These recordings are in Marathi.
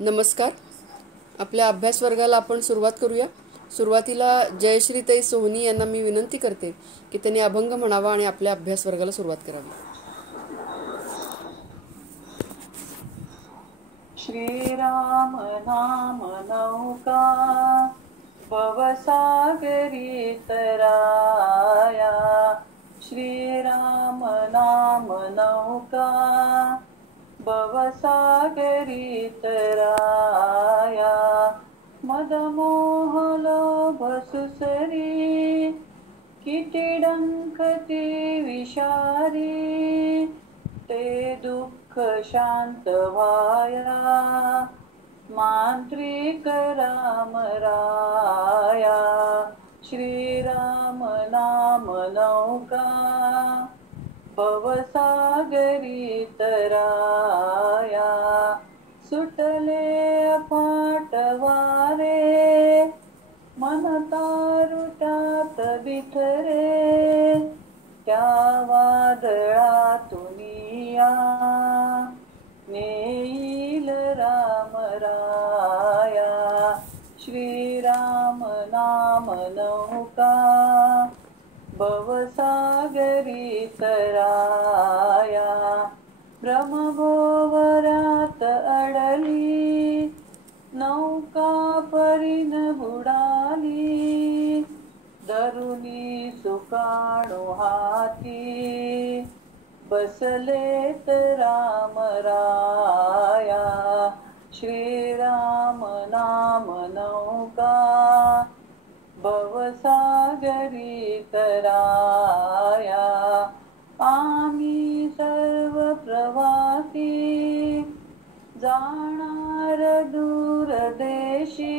नमस्कार. आपल्या अभ्यास वर्गाला आपण सुरुवात करूया. सुरुवातीला जयश्रीताई सोहनी यांना मी विनंती करते की त्यांनी अभंग म्हणावा आणि आपल्या अभ्यास वर्गाला सुरुवात करावी. श्रीराम नाम नौका भवसागरी तराया, श्रीराम नाम नौका भवसागरी तराया, मदमोह लोभ सुसरी किती डंकती विषारी, ते दुःख शांत व्हाया मांत्रिक राम राया, श्रीराम नाम नौका भवसागरी तराया, सुटले अफाट वारे मन तारुटात बिथरे, त्या वादळातून या नेईल राम राया, श्रीराम नाम नौका भवसागरी तराया, ब्रह्मभोवरात अडली नौका परीन बुडाली, धरुनी सुकाणू हाती बसलेत राम राया, श्रीराम नाम नौका भवसागरी तराया, आम्ही सर्व प्रवासी जाणार दूर देशी,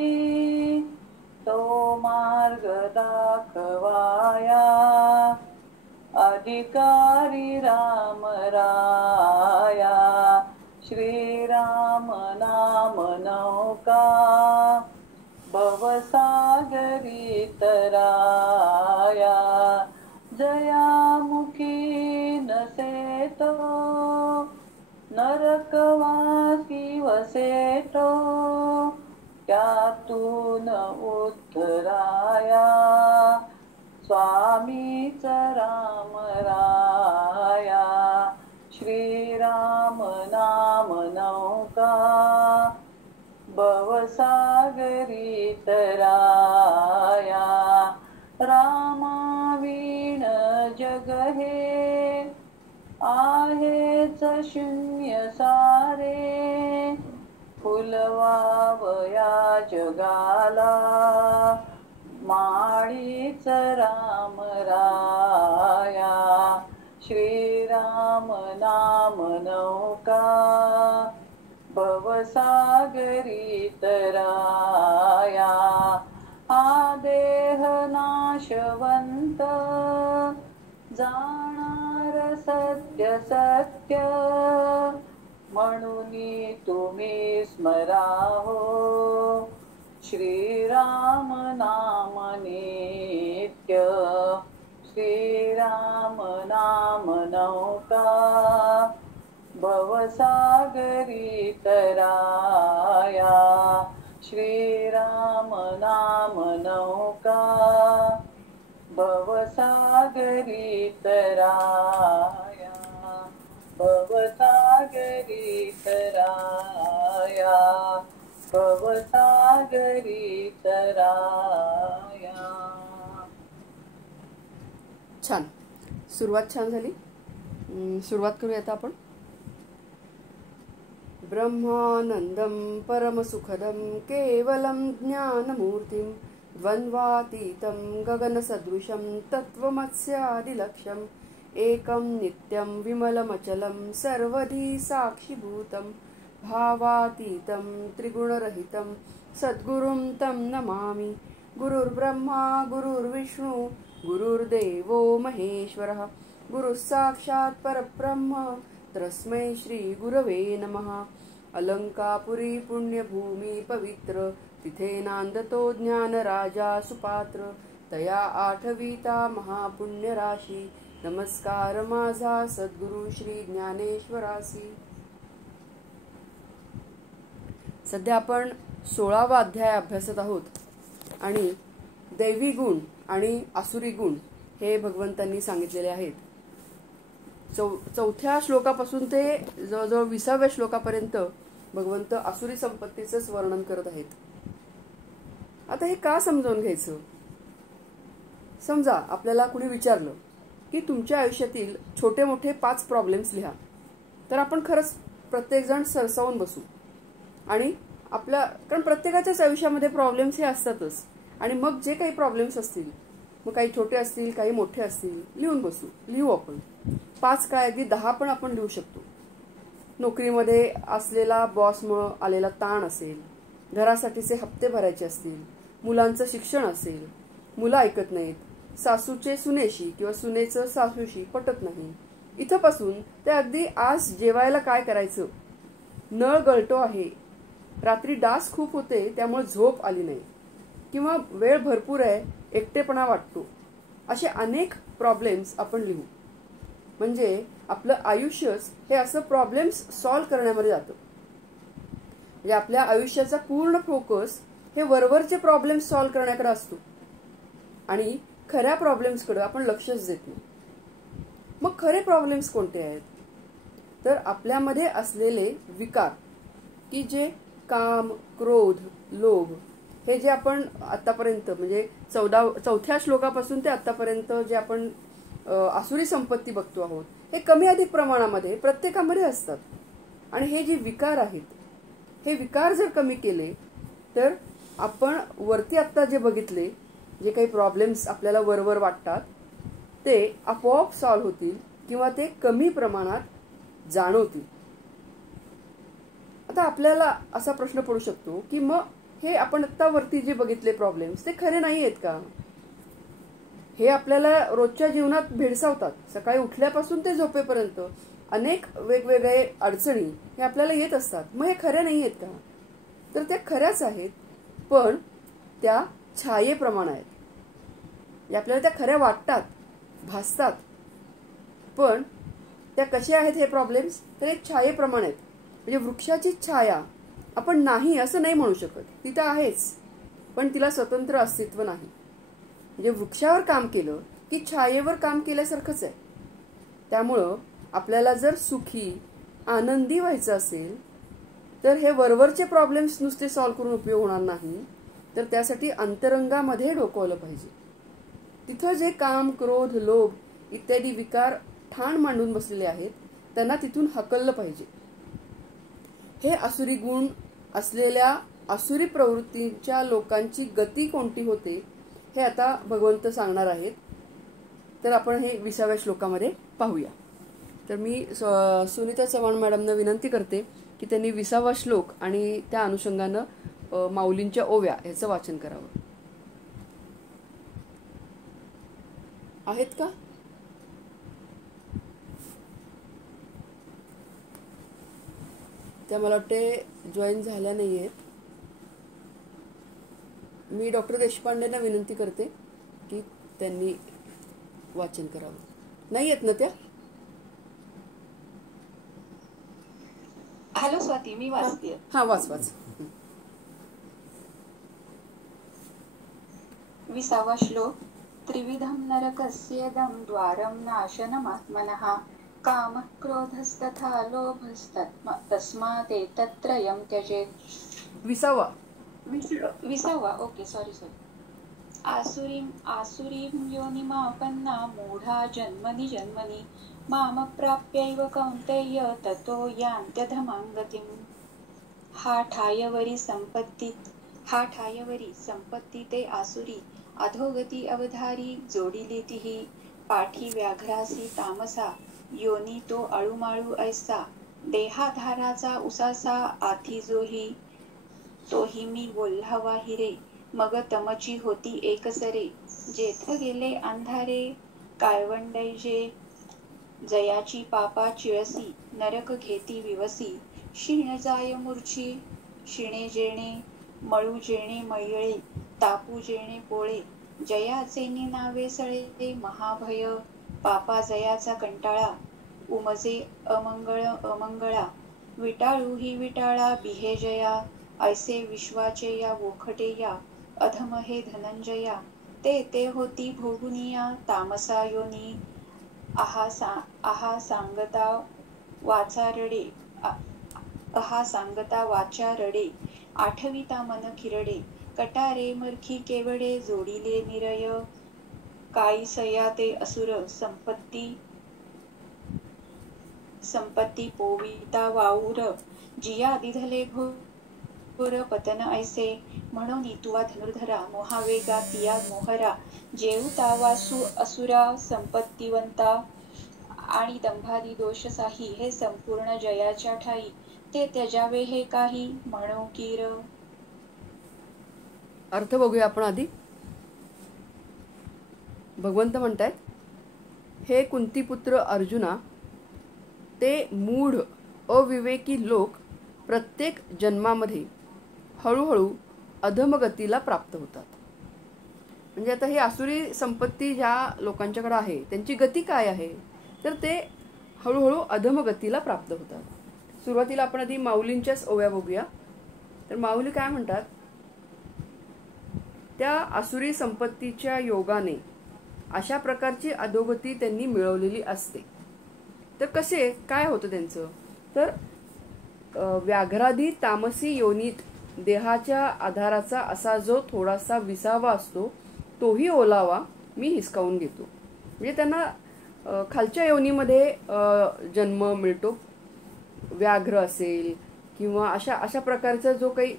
तो मार्ग दाखवाया अधिकारी राम राया, श्रीराम नाम नौका भवसागरी तराया, जयामुखी नसे तो नरकवासी वसेतो, त्यातून उतराया स्वामीच राम राया, श्रीराम नाम नौका भवसागरी तराया, रामावीण जग हे आहेच शून्य सारे, फुलवावया जगाला माळीच राम राया, श्रीराम नाम नौका भवसागरी तराया, हा देह नाशवंत जाणार सत्य सत्य, म्हणून तुम्ही स्मराहो श्रीराम नाम नित्य, श्रीराम नाम नौका भवसागरी तराया, श्रीराम नाम नौका भवसागरी तराया, भवसागरी तराया, भवसागरी तराया. छान, सुरुवात छान झाली. सुरुवात करूया आता आपण. ब्रह्मानंदं परमसुखदं केवलं ज्ञानमूर्तिं द्वन्द्वातीतं गगनसदृशं तत्त्वमस्यादिलक्ष्यम् एकं नित्यं विमलमचलं सर्वधी साक्षिभूतं भावातीतं त्रिगुणरहितं सद्गुरुं तं नमामि. गुरुर्ब्रह्मा गुरुर्विष्णु गुरुर्देवो महेश्वरः गुरुः साक्षात् परब्रह्म तस्मै श्री गुरवे नमः. अलंकापुरी पुण्यभूमी पवित्र तिथे नांदतो ज्ञान राजा सुपात्र तया आठवीता महापुण्य राशी नमस्कार माझा सद्गुरु श्री ज्ञानेश्वरासी. सध्या आपण 16वा अध्याय अभ्यासत आहोत आणि दैवी गुण आणि आसुरी गुण हे भगवंतांनी सांगितलेले आहेत. चौथ्या श्लोकापासून ते जवळजवळ 20व्या श्लोकापर्यंत भगवंत आसुरी संपत्तीचंच वर्णन करत आहेत. आता हे का समजावून घ्यायचं? समजा आपल्याला कुणी विचारलं की तुमच्या आयुष्यातील छोटे मोठे 5 प्रॉब्लेम्स लिहा, तर आपण खरंच प्रत्येकजण सरसावून बसू आणि कारण प्रत्येकाच्याच आयुष्यामध्ये प्रॉब्लेम्स हे असतातच. आणि मग जे काही प्रॉब्लेम्स असतील, मग काही छोटे असतील काही मोठे असतील, लिहू आपण. 5 काय अगदी 10 पण आपण लिहू शकतो. नोकरीमध्ये असलेला बॉसमुळं आलेला ताण असेल, घरासाठीचे हप्ते भरायचे असतील, मुलांचं शिक्षण असेल, मुलं ऐकत नाहीत, सासूचे सुनेशी किंवा सुनेचं सासूशी पटत नाही, इथंपासून ते अगदी आज जेवायला काय करायचं, नळ गळतो आहे, रात्री डास खूप होते त्यामुळे झोप आली नाही, किंवा वेळ भरपूर आहे एकटेपणा वाटतो, असे अनेक प्रॉब्लेम्स आपण लिहू. म्हणजे आपलं आयुष्यच हे असं प्रॉब्लेम्स सॉल्व्ह करण्यामध्ये जातं. म्हणजे आपल्या आयुष्याचा पूर्ण फोकस हे वरवरचे प्रॉब्लेम्स सॉल्व्ह करण्याकडे असतो आणि खऱ्या प्रॉब्लेम्सकडे आपण लक्षच देत नाही. मग खरे प्रॉब्लेम्स कोणते आहेत? तर आपल्यामध्ये असलेले विकार, की जे काम, क्रोध, लोभ, हे जे आपण आतापर्यंत म्हणजे 4थ्या श्लोकापासून ते आतापर्यंत जे आपण आसुरी संपत्ती बघतो आहोत, हे कमी अधिक प्रमाणामध्ये प्रत्येकामध्ये असतात. आणि हे जे विकार आहेत, हे विकार जर कमी केले तर आपण वरती आत्ता जे बघितले जे काही प्रॉब्लेम्स आपल्याला वरवर वाटतात ते आपोआप सॉल्व्ह होतील किंवा ते कमी प्रमाणात जाणवतील. आता आपल्याला असा प्रश्न पडू शकतो की मग हे आपण आत्ता वरती जे बघितले प्रॉब्लेम्स ते खरे नाही आहेत का? हे आपल्याला रोजच्या जीवनात भेडसावतात. सकाळी उठल्यापासून ते झोपेपर्यंत अनेक वेगवेगळे अडचणी हे आपल्याला येत असतात. मग हे खरे नाही आहेत का? तर त्या खऱ्याच आहेत, पण त्या छायेप्रमाणे आहेत. आपल्याला त्या खऱ्या वाटतात, भासतात, पण त्या कशा आहेत हे प्रॉब्लेम्स? तर एक छायेप्रमाणे आहेत. म्हणजे वृक्षाची छाया आपण नाही असं नाही म्हणू शकत, ती तर आहेच, पण तिला स्वतंत्र अस्तित्व नाही. म्हणजे वृक्षावर काम केलं की छायेवर काम केल्यासारखंच आहे. त्यामुळं आपल्याला जर सुखी आनंदी व्हायचं असेल तर हे वरवरचे प्रॉब्लेम्स नुसते सॉल्व्ह करून उपयोग होणार नाही, तर त्यासाठी अंतरंगामध्ये डोकवलं पाहिजे. तिथं जे काम, क्रोध, लोभ इत्यादी विकार ठाण मांडून बसलेले आहेत त्यांना तिथून हकललं पाहिजे. हे आसुरी गुण असलेल्या आसुरी प्रवृत्तीच्या लोकांची गती कोणती होते हे आता भगवंत सांगणार आहेत. तर आपण हे 20व्या श्लोकामध्ये पाहूया. तर मी सुनीता चव्हाण मॅडमना विनंती करते की त्यांनी 20वा श्लोक आणि त्या अनुषंगानं माऊलींच्या ओव्या याचं वाचन करावं. आहेत का? त्या मला वाटते जॉईन झाल्या नाही आहेत. मी डॉक्टर देशपांडेंना विनंती करते की त्यांनी वाचन करावं. नाही आहेत ना त्या? हॅलो स्वाती, मी वाचते. हा, वाच. 20वा श्लोक. त्रिविधं नरकस्येदं द्वारं नाशनमात्मनः कामः क्रोधस्तथा लोभस्तस्मादेतत्त्रयं त्यजेत्. 20वा. Okay, sorry. आसुरीं योनिमापन्ना मूढा जन्मनि जन्मनि मामप्राप्यैव कौन्तेय ततो यान्त्यधमां गतिम्. हा ठायवरी संपत्ती ते आसुरी अधोगती अवधारी जोडिली तिही. पाठी व्याघ्रासी तामसा योनी तो अळूमाळू ऐसा. देहाधाराचा उसासा आथी जोही. तोही मी बोल्हावा हिरे मग तमची होती एकसरे. जेथ गेले अंधारे काळवंडैजे जयाची पापा चिळसी. नरक घेती विवसी क्षीण जाय मूर्छी. शिणे जेणे मळू जेणे मयळे तापू जेणे पोळे. जयाचे नावे सळे महाभय पापा जयाचा कंटाळा. उमजे अमंगळा विटाळू ही विटाळा बिहे जया. ऐसे विश्वाचे या वोखटे या अधम हे धनंजया ते होती भोगुनिया तामसा योनी आहा सांगता वाचा रडे अहा सांगता वाचा रडे आठविता मन खिरडे कटारे मरखी केवडे जोडिले निरय काही सया ते असुर संपत्ती पोविता वाऊर जिया दिधले घोर पतन ऐसे म्हणून तुवा धनुर्धरा मोहावेगा तिया मोहरा जेवता वासू असुरा संपत्तीवंता आणि दंभादी दोषसाही हे संपूर्ण जयाच्या ठाई ते त्यजावे हे काही म्हणू कीर. अर्थ बघूया आपण आधी. भगवंत म्हणतायत, हे कुंतीपुत्र अर्जुना, ते मूढ अविवेकी लोक प्रत्येक जन्मामध्ये हळूहळू अधमगतीला प्राप्त होतात. म्हणजे आता ही आसुरी संपत्ती ज्या लोकांच्याकडे आहे त्यांची गती काय आहे, तर ते हळूहळू अधमगतीला प्राप्त होतात. सुरुवातीला आपण आधी माऊलींच्याच ओव्या बघूया. तर माऊली काय म्हणतात, त्या आसुरी संपत्तीच्या योगाने अशा प्रकारची अधोगती त्यांनी मिळवलेली असते. तर कसे काय होतं त्यांचं, तर व्याघ्रादी तामसी योनीत देहाच्या आधाराचा असा जो थोडासा विसावा असतो तोही ओलावा मी हिसकावून घेतो. म्हणजे त्यांना खालच्या योनीमध्ये जन्म मिळतो. व्याघ्र असेल किंवा अशा प्रकारचा जो काही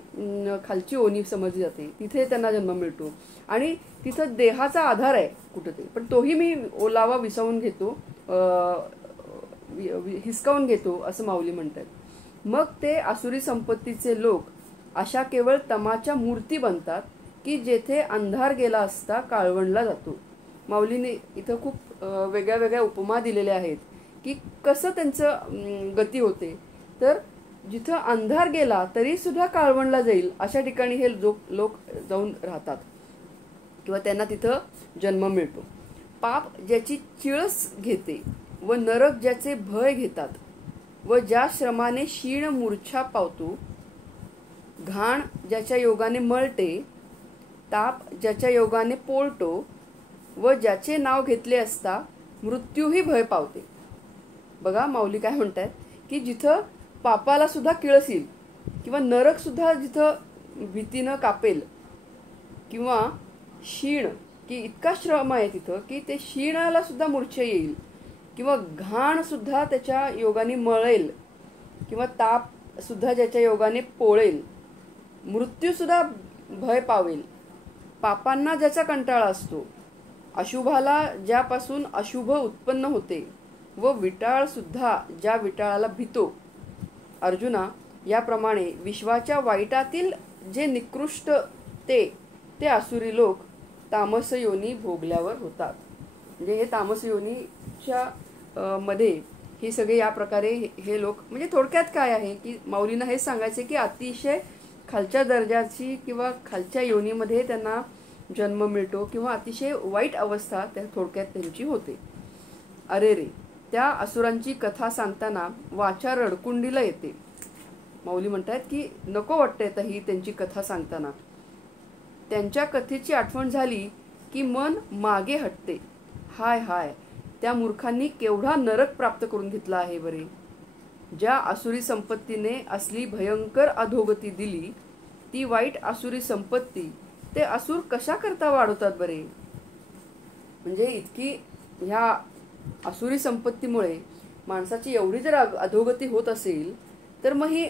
खालची योनी समजली जाते तिथे त्यांना जन्म मिळतो आणि तिथं देहाचा आधार आहे कुठेतरी, पण तोही मी ओलावा विसावून घेतो, हिसकावून घेतो असं माऊली म्हणतात. मग ते आसुरी संपत्तीचे लोक अशा केवळ तमाच्या मूर्ती बनतात की जेथे अंधार गेला असता काळवंडला जातो. माऊलीने इथं खूप वेगळ्या वेगळ्या उपमा दिलेल्या आहेत की कसं त्यांचं गती होते. तर जिथं अंधार गेला तरी सुद्धा काळवंडला जाईल अशा ठिकाणी हे लोक जाऊन राहतात किंवा त्यांना तिथं जन्म मिळतो. पाप ज्याची चिळस घेते व नरक ज्याचे भय घेतात व ज्या श्रमाने क्षीण मूर्छा पावतो, घाण ज्याच्या योगाने मळते, ताप ज्याच्या योगाने पोळतो व ज्याचे नाव घेतले असता मृत्यूही भय पावते. बघा माऊली काय म्हणतात की जिथं पापाला सुद्धा किळस येईल किंवा नरक सुद्धा जिथं भीतीनं कापेल किंवा क्षीण की इतका श्रम आहे तिथं की ते क्षीणाला सुद्धा मूर्छा येईल किंवा घाण सुद्धा त्याच्या योगाने मळेल किंवा ताप सुद्धा ज्याच्या योगाने पोळेल, मृत्यू सुद्धा भय पावेल, पापांना ज्याचा कंटाळा असतो, अशुभाला ज्यापासून अशुभ उत्पन्न होते व विटाळ सुद्धा ज्या विटाळाला भीतो. अर्जुना, याप्रमाणे विश्वाच्या वाईटातील जे निकृष्ट ते आसुरी लोक तामस योनी भोगल्यावर होतात. म्हणजे हे तामस योनीच्या मध्ये हे सगळे या प्रकारे हे लोक, म्हणजे थोडक्यात काय आहे की माऊलींना हे सांगायचे की अतिशय खालच्या दर्जाची किंवा खालच्या योनीमध्ये त्यांना जन्म मिळतो किंवा अतिशय वाईट अवस्था त्या थोडक्यात त्यांची होते. अरे रे, त्या असुरांची कथा सांगताना वाचा रडकुंडीला येते. माऊली म्हणतात की नको वाटते आता ही त्यांची कथा सांगताना. त्यांच्या कथेची आठवण झाली की मन मागे हटते. हाय हाय, त्या मूर्खांनी केवढा नरक प्राप्त करून घेतला आहे बरे. ज्या आसुरी संपत्तीने असली भयंकर अधोगती दिली ती वाईट आसुरी संपत्ती ते असुर कशा करता वाढवतात बरे. म्हणजे इतकी ह्या आसुरी संपत्तीमुळे माणसाची एवढी जर अधोगती होत असेल तर मग ही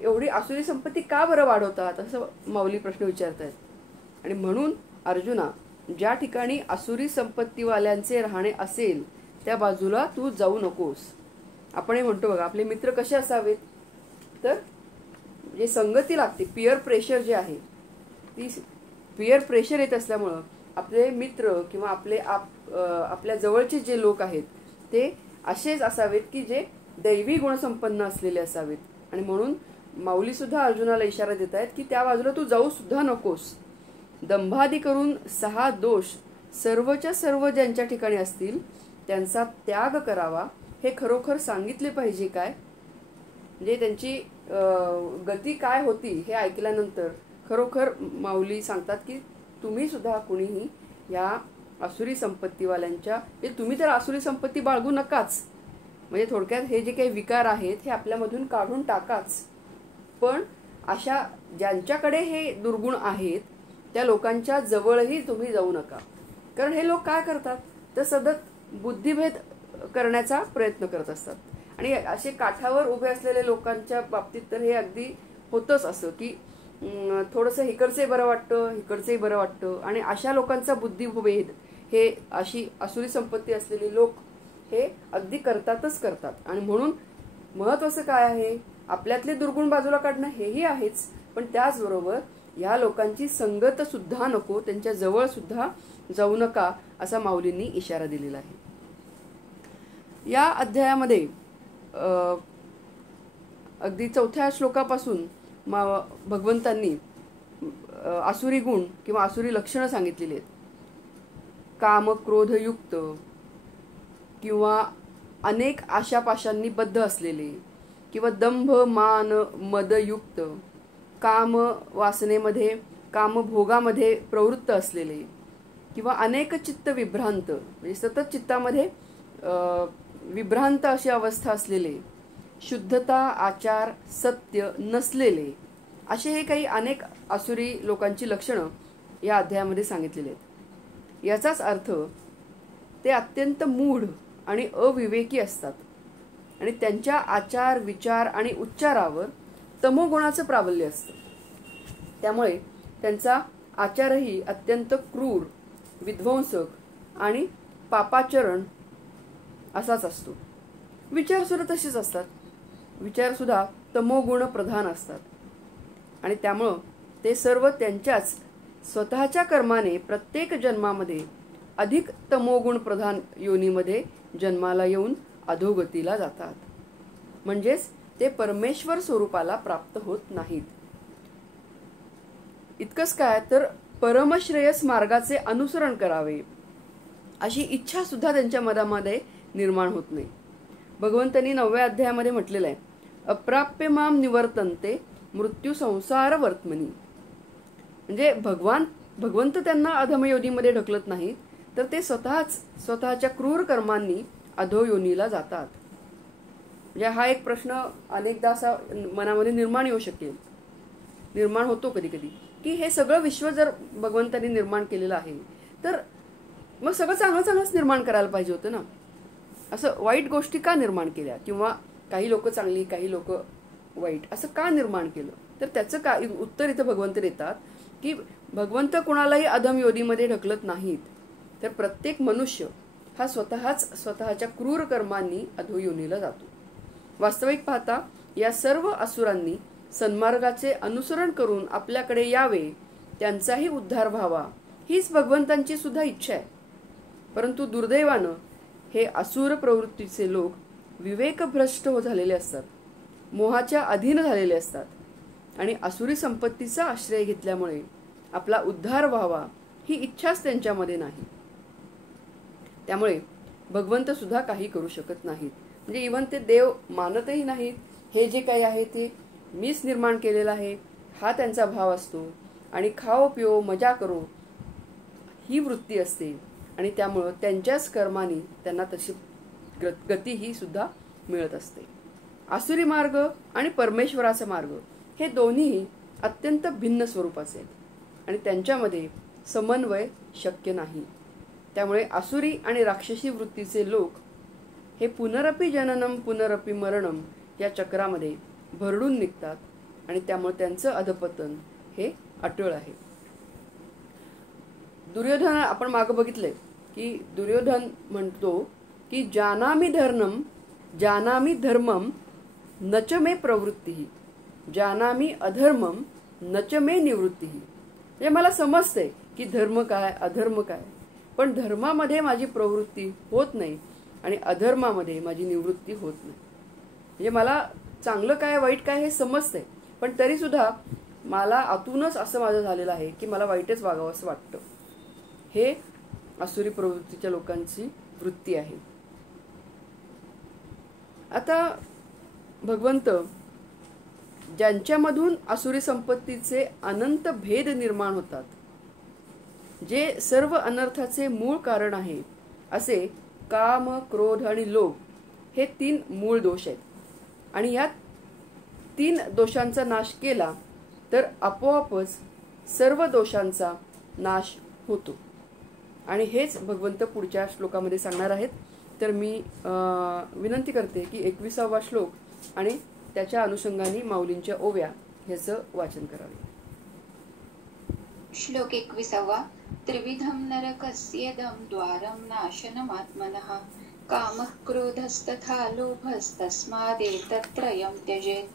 एवढी आसुरी संपत्ती का बरं वाढवतात असं माऊली प्रश्न विचारतात. आणि म्हणून अर्जुना, ज्या ठिकाणी आसुरी संपत्तीवाल्यांचे राहणे असेल त्या बाजूला तू जाऊ नकोस. आपण हे म्हणतो बघा, आपले मित्र कसे असावेत, तर जे संगती लागते, पियर प्रेशर जे आहे, ती पियर प्रेशर येत असल्यामुळं आपले मित्र किंवा आपल्या जवळचे जे लोक आहेत ते असेच असावेत की जे दैवी गुणसंपन्न असलेले असावेत. आणि म्हणून माऊली सुद्धा अर्जुनाला इशारा देत आहेत की त्या बाजूला तू जाऊ सुद्धा नकोस. दंभादी करून 6 दोष सर्वच्या सर्व ज्यांच्या ठिकाणी असतील त्यांचा त्याग करावा हे खरोखर सांगितले पाहिजे काय. म्हणजे त्यांची गती काय होती हे ऐकल्यानंतर खरोखर माऊली सांगतात की तुम्ही सुद्धा कुणीही या आसुरी संपत्तीवाल्यांच्या, तुम्ही तर आसुरी संपत्ती बाळगू नकाच, म्हणजे थोडक्यात हे जे काही विकार आहेत हे आपल्यामधून काढून टाकाच, पण अशा ज्यांच्याकडे हे दुर्गुण आहेत त्या लोकांच्या जवळही तुम्ही जाऊ नका. कारण हे लोक काय करतात तर सतत बुद्धिभेद करण्याचा प्रयत्न करत असतात. आणि असे काठावर उभे असलेले लोकांच्या बाबतीत तर हे अगदी होतच असं की थोडंसं इकडचंही बरं वाटतं, इकडचंही बरं वाटतं. आणि अशा लोकांचा बुद्धिभेद हे अशी आसुरी संपत्ती असलेले लोक हे अगदी करतातच करतात. आणि म्हणून महत्वाचं काय आहे, आपल्यातले दुर्गुण बाजूला काढणं हेही आहेच, पण त्याचबरोबर या लोकांची संगत सुद्धा नको, त्यांच्या जवळ सुद्धा जाऊ नका असा माऊलींनी इशारा दिलेला आहे. या अध्यायामध्ये अगदी 4थ्या श्लोकापासून भगवंतांनी आसुरी गुण किंवा आसुरी लक्षणं सांगितलेली आहेत. काम क्रोधयुक्त किंवा अनेक आशापाशांनी बद्ध असलेले किंवा दंभ मान मदयुक्त, काम वासनेमध्ये कामभोगामध्ये प्रवृत्त असलेले किंवा अनेक चित्त विभ्रांत, म्हणजे सतत चित्तामध्ये विभ्रांत अशी अवस्था असलेले, शुद्धता आचार सत्य नसलेले, असे हे काही अनेक आसुरी लोकांची लक्षणं या अध्यायामध्ये सांगितलेली आहेत. याचाच अर्थ ते अत्यंत मूढ आणि अविवेकी असतात आणि त्यांच्या आचार विचार आणि उच्चारावर तमोगुणाचं प्राबल्य असतं. त्यामुळे त्यांचा आचारही अत्यंत क्रूर, विध्वंसक आणि पापाचरण असाच असतो. विचार सुद्धा तसेच असतात, विचार सुद्धा तमोगुण प्रधान असतात. आणि त्यामुळं ते सर्व त्यांच्याच स्वतःच्या कर्माने प्रत्येक जन्मामध्ये अधिक तमोगुण प्रधान योनीमध्ये जन्माला येऊन अधोगतीला जातात. म्हणजेच ते परमेश्वर स्वरूपाला प्राप्त होत नाहीत. इतकंच काय तर परमश्रेयस मार्गाचे अनुसरण करावे अशी इच्छा सुद्धा त्यांच्या मनामध्ये निर्माण होत नाही. भगवंतांनी 9व्या अध्यायामध्ये म्हटलेलं आहे, अप्राप्य माम निवर्तन्ते मृत्यू संसार वर्तमनी. म्हणजे भगवंत त्यांना अधमयोनीमध्ये ढकलत नाहीत, तर ते स्वतःच्या क्रूर कर्मांनी अधोयोनीला जातात. म्हणजे हा एक प्रश्न अनेकदा असा मनामध्ये निर्माण येऊ शकेल, निर्माण होतो कधी कधी, की हे सगळं विश्व जर भगवंतांनी निर्माण केलेलं आहे तर मग सगळं चांगलंच निर्माण करायला पाहिजे होतं ना. असं वाईट गोष्टी का निर्माण केल्या, किंवा काही लोक चांगली काही लोक वाईट असं का निर्माण केलं, तर त्याचं काय उत्तर इथं भगवंत देतात की भगवंत कुणालाही अधम योनीमध्ये ढकलत नाहीत, तर प्रत्येक मनुष्य हा स्वतःच्या क्रूर कर्मांनी अधोयोनीला जातो. वास्तविक पाहता या सर्व असुरांनी सन्मार्गाचे अनुसरण करून आपल्याकडे यावे, त्यांचाही उद्धार व्हावा, हीच भगवंतांची सुद्धा इच्छा आहे. परंतु दुर्दैवानं हे असुर प्रवृत्तीचे लोक विवेकभ्रष्ट झालेले असतात, मोहाच्या अधीन झालेले असतात आणि आसुरी संपत्तीचा आश्रय घेतल्यामुळे आपला उद्धार व्हावा ही इच्छाच त्यांच्यामध्ये नाही. त्यामुळे भगवंत सुद्धा काही करू शकत नाहीत. म्हणजे इव्हन ते देव मानतही नाहीत. हे जे काही आहे ते मीच निर्माण केलेलं आहे हा त्यांचा भाव असतो आणि खाओ पिओ मजा करो ही वृत्ती असते. आणि त्यामुळं त्यांच्याच कर्माने त्यांना तशी गती ही सुद्धा मिळत असते. आसुरी मार्ग आणि परमेश्वराचा मार्ग हे दोन्ही अत्यंत भिन्न स्वरूपाचे आहेत आणि त्यांच्यामध्ये समन्वय शक्य नाही. त्यामुळे आसुरी आणि राक्षसी वृत्तीचे लोक हे पुनरपि जननम पुनरपि मरणम या चक्रामध्ये भरडून निघतात आणि त्यामुळे त्यांचं अधपतन हे अटळ आहे. दुर्योधन आपण मागे बघितले की दुर्योधन म्हणतो की जानामि धर्मम नच मे प्रवृत्ती, जानामि अधर्मम नच मे निवृत्ती. म्हणजे मला समजते की धर्म काय अधर्म काय, पण धर्मामध्ये माझी प्रवृत्ती होत नाही आणि अधर्मामध्ये माझी निवृत्ती होत नाही. म्हणजे मला चांगलं काय वाईट काय हे समजते, पण तरी सुद्धा मला आतूनच असं माझं झालेलं आहे की मला वाईटच वागावं असं वाटतं. हे आसुरी प्रवृत्तीच्या लोकांची वृत्ती आहे. आता भगवंत ज्यांच्यामधून आसुरी संपत्तीचे अनंत भेद निर्माण होतात, जे सर्व अनर्थाचे मूळ कारण आहे, असे काम, क्रोध आणि लोभ हे 3 मूळ दोष आहेत. आणि या 3 दोषांचा नाश केला तर आपोआपच सर्व दोषांचा नाश होतो. आणि हेच भगवंत पुढच्या श्लोकामध्ये सांगणार आहेत. तर मी विनंती करते की 21वा श्लोक आणि त्याच्या अनुषंगाने माऊलींच्या ओव्या ह्याचं वाचन करावे. श्लोक 21. त्रिविधम नरकस्येदं द्वारं नाशनमात्मनः कामः क्रोधस्तथा लोभस्तस्मादेतत्त्रयं त्यजेत्.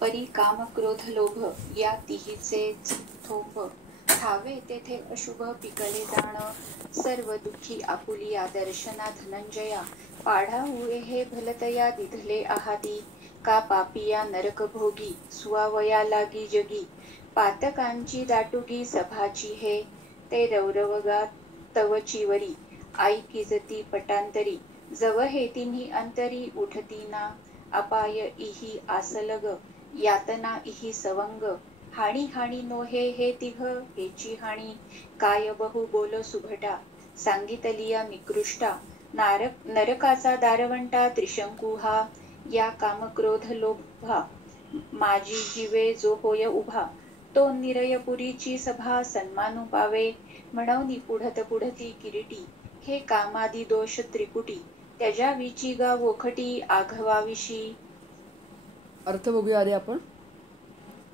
परी काम, क्रोध, लोभ या तिहीचेच थोप, थावे तेथे अशुभ पिकले जाण. सर्व दुःखी आपुलिया दर्शना धनंजया, पाढाऊळे हे भलतया दिधले आहाती. का पापिया नरक भोगी, सुवावया लागी जगी. पातकांची दाटुगी सभाची हे, ते रौरवगा तव चिवरी. आई किजती पटांतरी, जव हे तिन्ही अंतरी. उठती ना अपाय इही आसलग, यातना इही सवंग. हाणी हाणी नोहे हे तिघ, हेची हाणी काय बहु बोल सुभटा. सांगितलिया निकृष्टा, नरकाचा दारवंटा त्रिशंकू हा. या काम, क्रोध, लोभा माझी जीवे जो होय उभा. तो निरयपुरीची सभा सन्मानू पावे, म्हणवनी पुढत पुढती किरीटी. हे कामादी दोष त्रिपुटी, त्याच्या विची गा वोखटी आघवाविषी. अर्थ बघूया आधी आपण.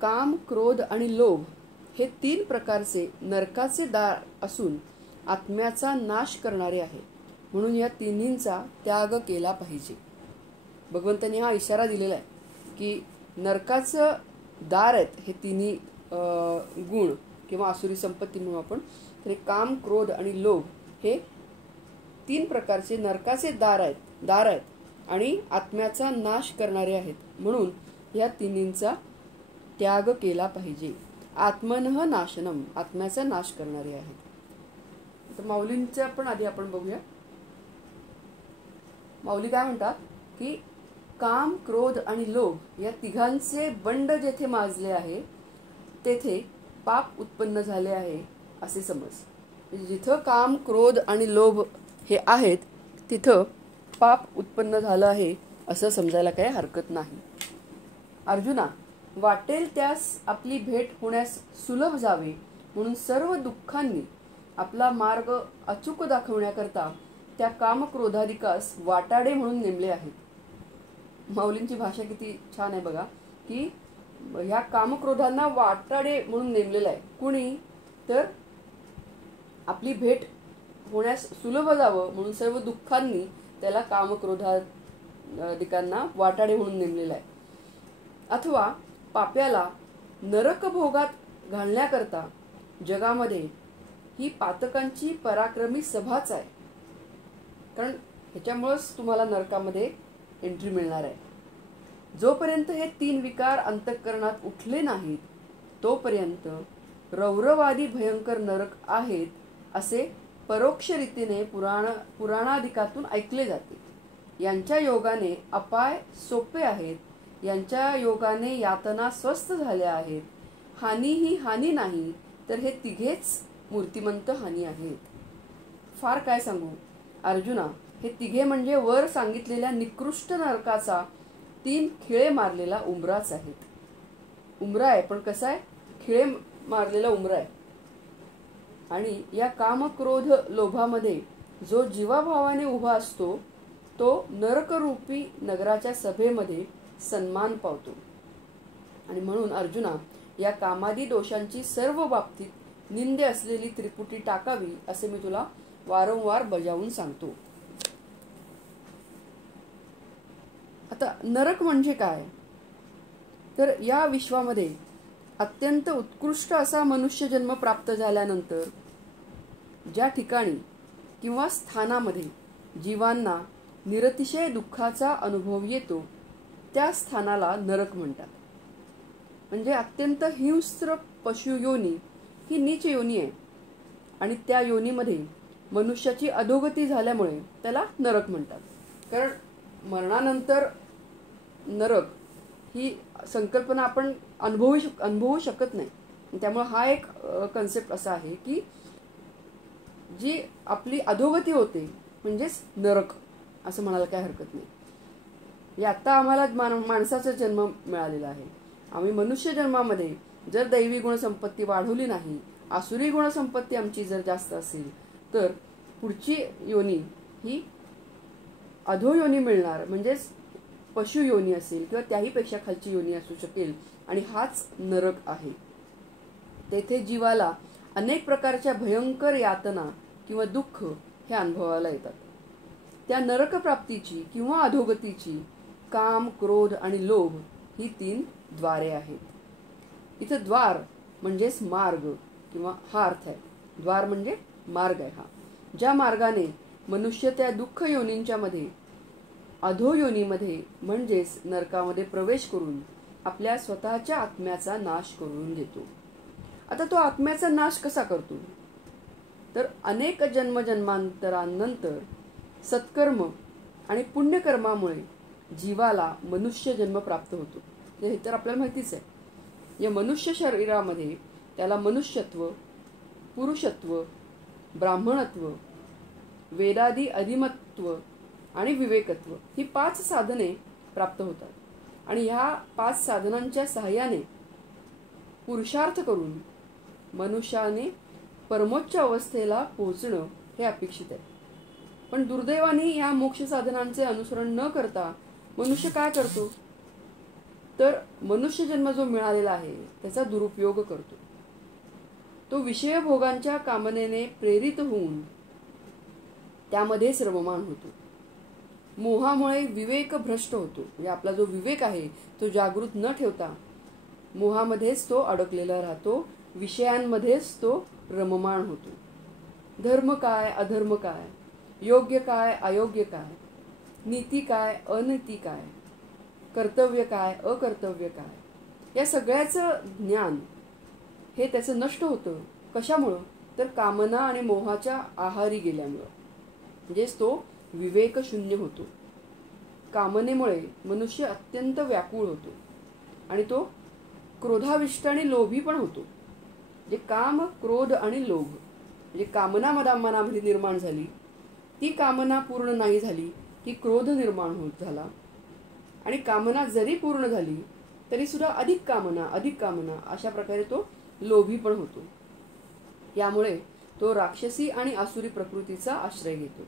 काम, क्रोध आणि लोभ हे 3 प्रकारचे नरकाचे दार असून आत्म्याचा नाश करणारे आहे. म्हणून या तिन्हींचा त्याग केला पाहिजे. भगवंतांनी हा इशारा दिलेला आहे की नरकाचं दार आहेत हे तिन्ही गुण किंवा आसुरी संपत्ती म्हणू आपण. तर काम, क्रोध आणि लोभ हे 3 प्रकारचे नरकाचे दार आहेत आणि आत्म्याचा नाश करणारे आहेत. म्हणून या तिन्हींचा त्याग केला पाहिजे. आत्मनः नाशनम, आत्म्याचा नाश करणारे आहेत. तर माऊलींच्या पण आधी आपण बघूया. माऊली काय म्हणतात की काम, क्रोध आणि लोभ या तिघांचे बंड जेथे माजले आहे तेथे पाप उत्पन्न झाले आहे असे समज. जिथं काम, क्रोध आणि लोभ हे आहेत तिथं पाप उत्पन्न झालं आहे असं समजायला काही हरकत नाही. अर्जुना, वाटेल त्यास आपली भेट होण्यास सुलभ जावे म्हणून सर्व दुःखांनी आपला मार्ग अचूक दाखवण्याकरता त्या कामक्रोधादिकास वाटाडे म्हणून नेमले आहेत. माऊलींची भाषा किती छान आहे बघा की ह्या कामक्रोधांना वाटाडे म्हणून नेमलेलं आहे. कुणी तर आपली भेट होण्यास सुलभ जावं म्हणून सर्व दुःखांनी त्याला कामक्रोधादिकांना वाटाडे म्हणून नेमलेलं आहे. अथवा पाप्याला नरक भोगात घालण्याकरता जगामध्ये ही पातकांची पराक्रमी सभाच आहे. कारण ह्याच्यामुळेच तुम्हाला नरकामध्ये एंट्री मिळणार आहे. जोपर्यंत हे 3 विकार अंतःकरणात उठले नाहीत तोपर्यंत रौरवादी भयंकर नरक आहेत असे परोक्ष रीतीने पुराणादिकातून ऐकले जाते. यांच्या योगाने अपाय सोपे आहेत, यांच्या योगाने यातना स्वस्थ झाल्या आहेत. हानी ही हानी नाही तर हे तिघेच मूर्तिमंत हानी आहेत. फार काय सांगू अर्जुना, हे तिघे म्हणजे वर सांगितलेल्या निकृष्ट नरकाचा 3 खिळे मारलेला उंबराच आहेत. उंबरा आहे पण कसा आहे, खिळे मारलेला उंबरा आहे. आणि या कामक्रोध लोभामध्ये जो जीवाभावाने उभा असतो तो नरकरूपी नगराच्या सभेमध्ये सन्मान पावतो. आणि म्हणून अर्जुना, या कामादी दोषांची सर्व बाबतीत निंदे असलेली त्रिपुटी टाकावी असे मी तुला वारंवार बजावून सांगतो. आता नरक म्हणजे काय, तर या विश्वामध्ये अत्यंत उत्कृष्ट असा मनुष्य जन्म प्राप्त झाल्यानंतर ज्या ठिकाणी किंवा स्थानामध्ये जीवांना निरतिशय दुःखाचा अनुभव येतो त्या स्थानाला नरक म्हणतात. म्हणजे अत्यंत हिंस्त्र पशुयोनी ही नीच योनी आहे आणि त्या योनीमध्ये मनुष्याची अधोगती झाल्यामुळे त्याला नरक म्हणतात. कारण मरणानंतर नरक ही संकल्पना आपण अनुभवू शकत नाही. त्यामुळे हा एक कन्सेप्ट असा आहे की जी आपली अधोगती होते म्हणजेच नरक असं म्हणायला काही हरकत नाही. आता आम्हाला माणसाचा जन्म मिळालेला आहे. आम्ही मनुष्य जन्मामध्ये जर दैवी गुणसंपत्ती वाढवली नाही, आसुरी गुणसंपत्ती आमची जर जास्त असेल, तर पुढची योनी ही अधोयोनी मिळणार, म्हणजेच पशु योनी असेल किंवा त्याहीपेक्षा खालची योनी असू शकेल. आणि हाच नरक आहे. तेथे जीवाला अनेक प्रकारच्या भयंकर यातना किंवा दुःख हे अनुभवायला येतात. त्या नरक प्राप्तीची किंवा अधोगतीची काम, क्रोध आणि लोभ ही 3 द्वारे आहेत. इथं द्वार म्हणजेच मार्ग किंवा हा अर्थ आहे. द्वार म्हणजे मार्ग आहे. हा ज्या मार्गाने मनुष्य त्या दुःख योनींच्या मध्ये अधोयोनीमध्ये म्हणजेच नरकामध्ये प्रवेश करून आपल्या स्वतःच्या आत्म्याचा नाश करून घेतो. आता तो आत्म्याचा नाश कसा करतो? तर अनेक जन्मजन्मांतरानंतर सत्कर्म आणि पुण्यकर्मामुळे जीवाला मनुष्य जन्म प्राप्त होतो. हे तर आपल्याला माहितीच आहे. या मनुष्य शरीरामध्ये त्याला मनुष्यत्व, पुरुषत्व, ब्राह्मणत्व, वेदादी अधिमत्व आणि विवेकत्व ही 5 साधने प्राप्त होतात. आणि ह्या 5 साधनांच्या सहाय्याने पुरुषार्थ करून मनुष्याने परमोच्च अवस्थेला पोहोचणं हे अपेक्षित आहे. पण दुर्दैवाने या मोक्ष साधनांचे अनुसरण न करता मनुष्य काय करतो? तर मनुष्य जन्म जो मिळालेला आहे त्याचा दुरुपयोग करतो. तो विषय भोगांच्या कामनेने प्रेरित होऊन त्यामध्येच रममाण होतो. मोहामुळे विवेक भ्रष्ट होतो. म्हणजे आपला जो विवेक आहे तो जागृत न ठेवता मोहामध्येच तो अडकलेला राहतो. विषयांमध्येच तो रममाण होतो. धर्म काय, अधर्म काय, योग्य काय, अयोग्य काय, नीती काय, अनीती काय, कर्तव्य काय, अकर्तव्य काय, या सगळ्याचं ज्ञान हे त्याचं नष्ट होतं. कशामुळं? तर कामना आणि मोहाच्या आहारी गेल्यामुळं. म्हणजेच तो विवेक शून्य होतो. कामनेमुळे मनुष्य अत्यंत व्याकुळ होतो आणि तो क्रोधाविष्ट आणि लोभी पण होतो. जे काम, क्रोध आणि लोभ म्हणजे कामना मनामध्ये निर्माण झाली, ती कामना पूर्ण नाही झाली की क्रोध निर्माण होत झाला. आणि कामना जरी पूर्ण झाली तरी सुद्धा अधिक कामना अशा प्रकारे तो लोभी पण होतो. यामुळे तो राक्षसी आणि आसुरी प्रकृतीचा आश्रय घेतो.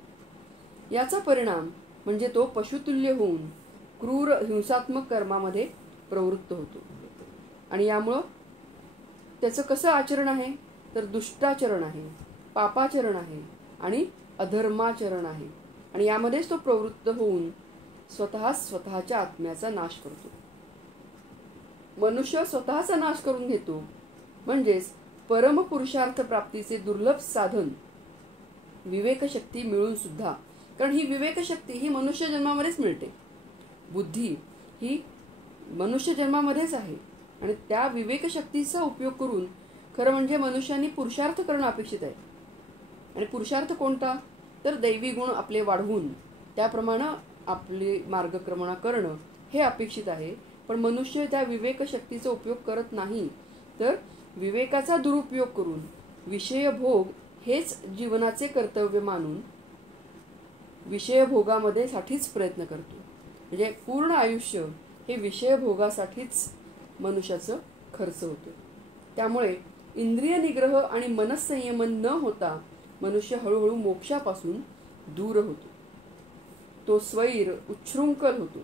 याचा परिणाम म्हणजे तो पशुतुल्य होऊन क्रूर हिंसात्मक कर्मामध्ये प्रवृत्त होतो. आणि यामुळं त्याचं कसं आचरण आहे? तर दुष्टाचरण आहे, पापाचरण आहे आणि अधर्माचरण आहे. आणि यामध्येच तो प्रवृत्त होऊन स्वतःच्या आत्म्याचा नाश करतो. मनुष्य स्वतःचा नाश करून घेतो. म्हणजेच परमपुरुषार्थ प्राप्तीचे दुर्लभ साधन विवेकशक्ती मिळून सुद्धा, कारण ही विवेकशक्ती ही मनुष्य जन्मामध्येच मिळते. बुद्धी ही मनुष्य जन्मामध्येच आहे. आणि त्या विवेकशक्तीचा उपयोग करून खरं म्हणजे मनुष्याने पुरुषार्थ करणं अपेक्षित आहे. आणि पुरुषार्थ कोणता? तर दैवी गुण आपले वाढवून त्याप्रमाणे आपली मार्गक्रमणा करणं हे अपेक्षित आहे. पण मनुष्य त्या विवेकशक्तीचा उपयोग करत नाही, तर विवेकाचा दुरुपयोग करून विषय भोग हेच जीवनाचे कर्तव्य मानून विषय भोगामध्ये साठीच प्रयत्न करतो. म्हणजे पूर्ण आयुष्य हे विषय भोगासाठीच मनुष्याचं खर्च होतं. त्यामुळे इंद्रिय निग्रह आणि मनसंयमन न होता मनुष्य हळूहळू मोक्षापासून दूर होतो. तो स्वैर, उच्छृंखल होतो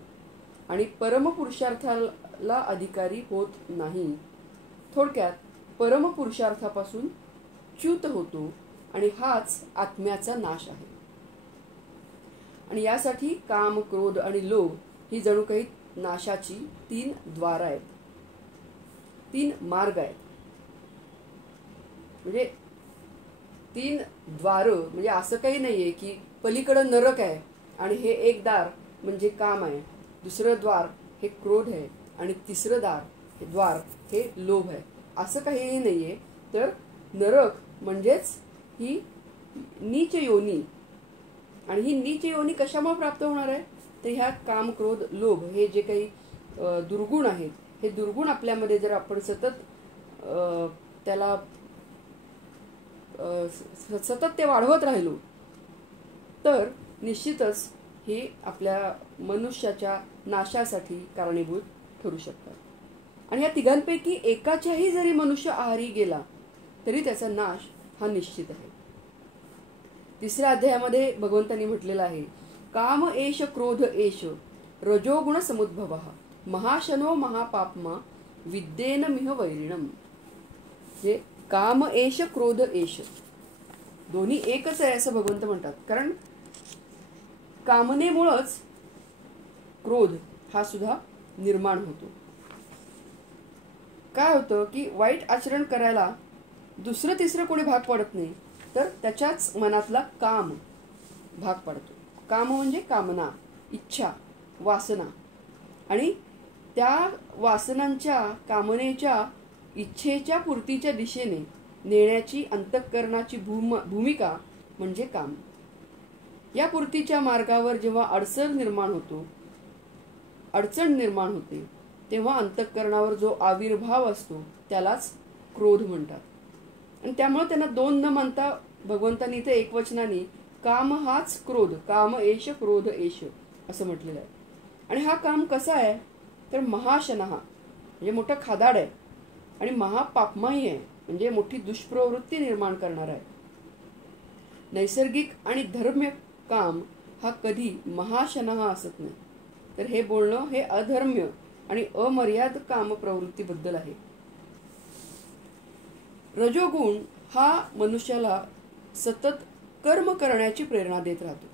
आणि परमपुरुषार्थाला अधिकारी होत नाही. थोडक्यात परमपुरुषार्थापासून च्युत होतो आणि हाच आत्म्याचा नाश आहे. आणि यासाठी काम, क्रोध आणि लोभ ही जणू काही नाशाची 3 द्वार आहेत, 3 मार्ग आहेत. म्हणजे 3 द्वार म्हणजे असं काही नाहीये की पलीकडं नरक आहे आणि हे एक दार म्हणजे काम आहे, दुसरं द्वार हे क्रोध आहे आणि तिसरं द्वार हे लोभ आहे, असं काहीही नाहीये. तर नरक म्हणजेच ही नीच योनी. आणि ही नीच योनी कशामुळे प्राप्त होणार आहे? तर ह्या काम, क्रोध, लोभ हे जे काही दुर्गुण आहेत, हे दुर्गुण आपल्यामध्ये जर आपण सतत त्याला सतत ते वाढवत राहिलो तर निश्चितच हे आपल्या मनुष्याच्या नाशासाठी कारणीभूत ठरू शकतात. आणि या तिघांपैकी एकाच्याही जरी मनुष्य आहारी गेला तरी त्याचा नाश हा निश्चित आहे. 3ऱ्या अध्यायामध्ये भगवंतांनी म्हटलेलं आहे, काम एष क्रोध एष रजोगुण समुद्भव महाशनो महापापमा विद्येन मिह वैरिणम. हे काम एष क्रोध एष दोन्ही एकच आहे असं भगवंत म्हणतात. कारण कामनेमुळंच क्रोध हा सुद्धा निर्माण होतो. काय होतं की वाईट आचरण करायला दुसरं तिसरं कोणी भाग पडत नाही तर त्याच्याच मनातला काम भाग पडतो. काम म्हणजे कामना, इच्छा, वासना. आणि त्या वासनांच्या, कामनेच्या, इच्छेच्या पूर्तीच्या दिशेने नेण्याची अंतःकरणाची भूमिका म्हणजे काम. या पूर्तीच्या मार्गावर जेव्हा अडचण निर्माण होते तेव्हा अंतःकरणावर जो आविर्भाव असतो त्यालाच क्रोध म्हणतात. आणि त्यामुळे त्यांना दोन न म्हणता भगवंतांनी इथे एकवचनाने काम हाच क्रोध, काम एष क्रोध एष असं म्हटलेलं आहे. आणि हा काम कसा आहे तर महाशनः म्हणजे मोठं खादाड आहे आणि महापापमाही आहे म्हणजे मोठी दुष्प्रवृत्ती निर्माण करणार आहे. नैसर्गिक आणि धर्म्य काम हा कधी महाशनः असत नाही. तर हे बोलणं हे अधर्म्य आणि अमर्याद काम प्रवृत्तीबद्दल आहे. रजोगुण हा मनुष्याला सतत कर्म करण्याची प्रेरणा देत राहतो.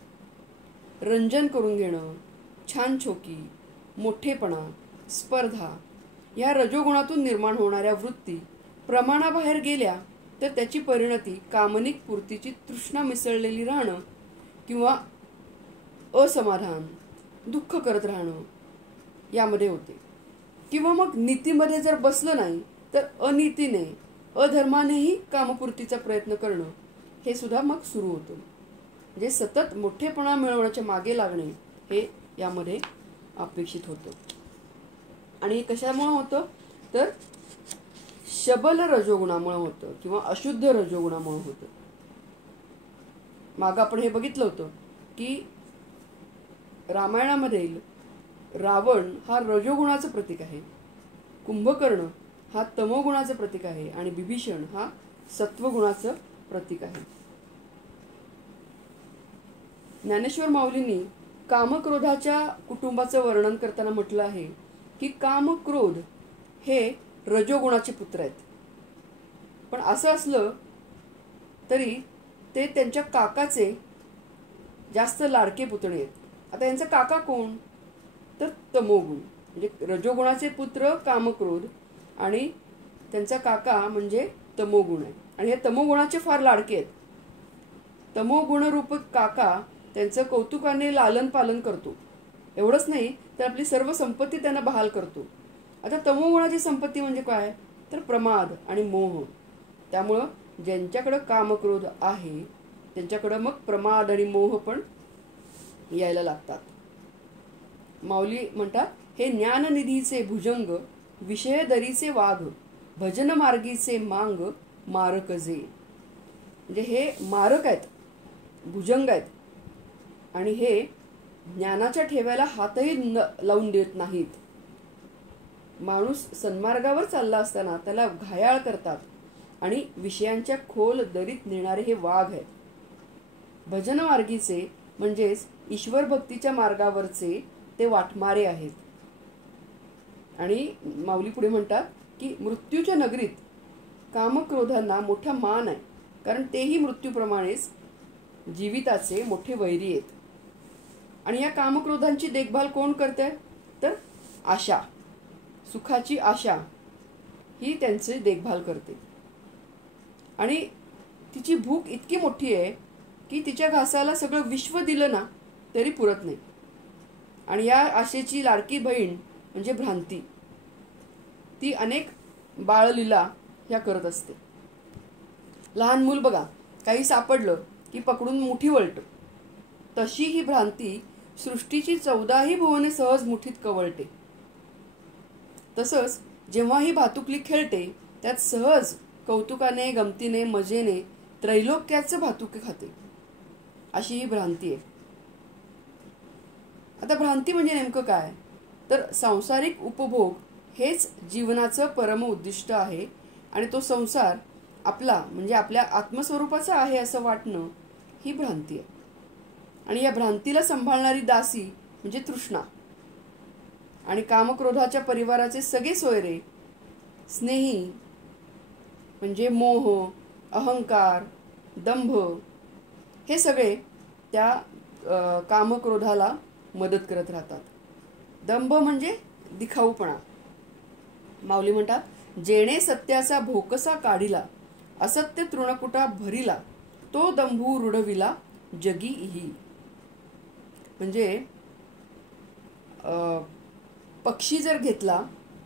रंजन करून घेणं, छानछोकी, मोठेपणा, स्पर्धा या रजोगुणातून निर्माण होणाऱ्या वृत्ती प्रमाणाबाहेर गेल्या तर त्याची परिणती कामनिक पूर्तीची तृष्णा मिसळलेली राहणं किंवा असमाधान, दुःख करत राहणं यामध्ये होते. किंवा मग नीतीमध्ये जर बसलं नाही तर अनीतीने, अधर्मानेही कामपूर्तीचा प्रयत्न करणं हे सुद्धा मग सुरू होतं. म्हणजे सतत मोठेपणा मिळवण्याच्या मागे लागणे हे यामध्ये अपेक्षित होतं. आणि कशामुळे होतं तर शबल रजोगुणामुळे होतं किंवा अशुद्ध रजोगुणामुळे होतं. मागं आपण हे बघितलं होतं की रामायणामधील रावण हा रजोगुणाचं प्रतीक आहे, कुंभकर्ण हा तमोगुणाचं प्रतीक आहे आणि बिभीषण हा सत्वगुणाचं प्रतीक आहे. ज्ञानेश्वर माऊलींनी कामक्रोधाच्या कुटुंबाचं वर्णन करताना म्हटलं आहे की काम क्रोध हे रजोगुणाचे पुत्र आहेत. पण असं असलं तरी ते त्यांच्या काकाचे जास्त लाडके पुतणे आहेत. आता यांचा काका कोण तर तमोगुण. म्हणजे रजोगुणाचे पुत्र कामक्रोध आणि त्यांचा काका म्हणजे तमोगुण आहे. आणि हे तमोगुणाचे फार लाडके आहेत. तमोगुणरूप काका त्यांचं कौतुकाने लालन पालन करतो. एवढंच नाही तर आपली सर्व संपत्ती त्यांना बहाल करतो. आता तमोगुणाची संपत्ती म्हणजे काय तर प्रमाद आणि मोह. त्यामुळं ज्यांच्याकडं कामक्रोध आहे त्यांच्याकडं मग प्रमाद आणि मोह पण यायला लागतात. माऊली म्हणतात, हे ज्ञाननिधीचे भुजंग विषय दरीचे वाघ भजन मार्गीचे मांग मारक जे. म्हणजे हे मारक आहेत, भुजंग आहेत आणि हे ज्ञानाच्या ठेव्याला हातही लावून देत नाहीत. माणूस सन्मार्गावर चालला असताना त्याला घायाळ करतात आणि विषयांच्या खोल दरीत नेणारे हे वाघ आहेत. भजन मार्गीचे म्हणजेच ईश्वर भक्तीच्या मार्गावरचे ते वाटमारे आहेत. आणि माऊली पुढे म्हणतात की मृत्यूच्या नगरीत कामक्रोधांना मोठा मान आहे, कारण तेही मृत्यूप्रमाणेच जीविताचे मोठे वैरी आहेत. आणि या कामक्रोधांची देखभाल कोण करते तर आशा, सुखाची आशा ही त्यांची देखभाल करते. आणि तिची भूक इतकी मोठी आहे की तिच्या घासाला सगळं विश्व दिलं ना तरी पुरत नाही. आणि या आशेची लाडकी बहीण म्हणजे भ्रांती, ती अनेक बाळलीला ह्या करत असते. लहान मूल बघा, काही सापडलं की पकडून मुठी वळतं, तशी ही भ्रांती सृष्टीची 14ही भुवने सहज मुठीत कवळते. तसंच जेव्हा ही भातुकली खेळते त्यात सहज कौतुकाने, गमतीने, मजेने त्रैलोक्याचं भातुके खाते, अशी ही भ्रांती आहे. आता भ्रांती म्हणजे नेमकं काय? तर सांसारिक उपभोग हेच जीवनाचं परम उद्दिष्ट आहे आणि तो संसार आपला म्हणजे आपल्या आत्मस्वरूपाचा आहे असं वाटणं ही भ्रांती आहे. आणि या भ्रांतीला सांभाळणारी दासी म्हणजे तृष्णा. आणि कामक्रोधाच्या परिवाराचे सगळे सोयरे स्नेही म्हणजे मोह, अहंकार, दंभ हे सगळे त्या कामक्रोधाला मदत करत राहतात. दंभ म्हणजे दिखाऊपणा. माऊली म्हणतात, जेणे सत्याचा भोकसा काढिला, असत्य तृणकुटा भरिला, तो दंभू रूढविला जगीही. म्हणजे पक्षी जर घेतला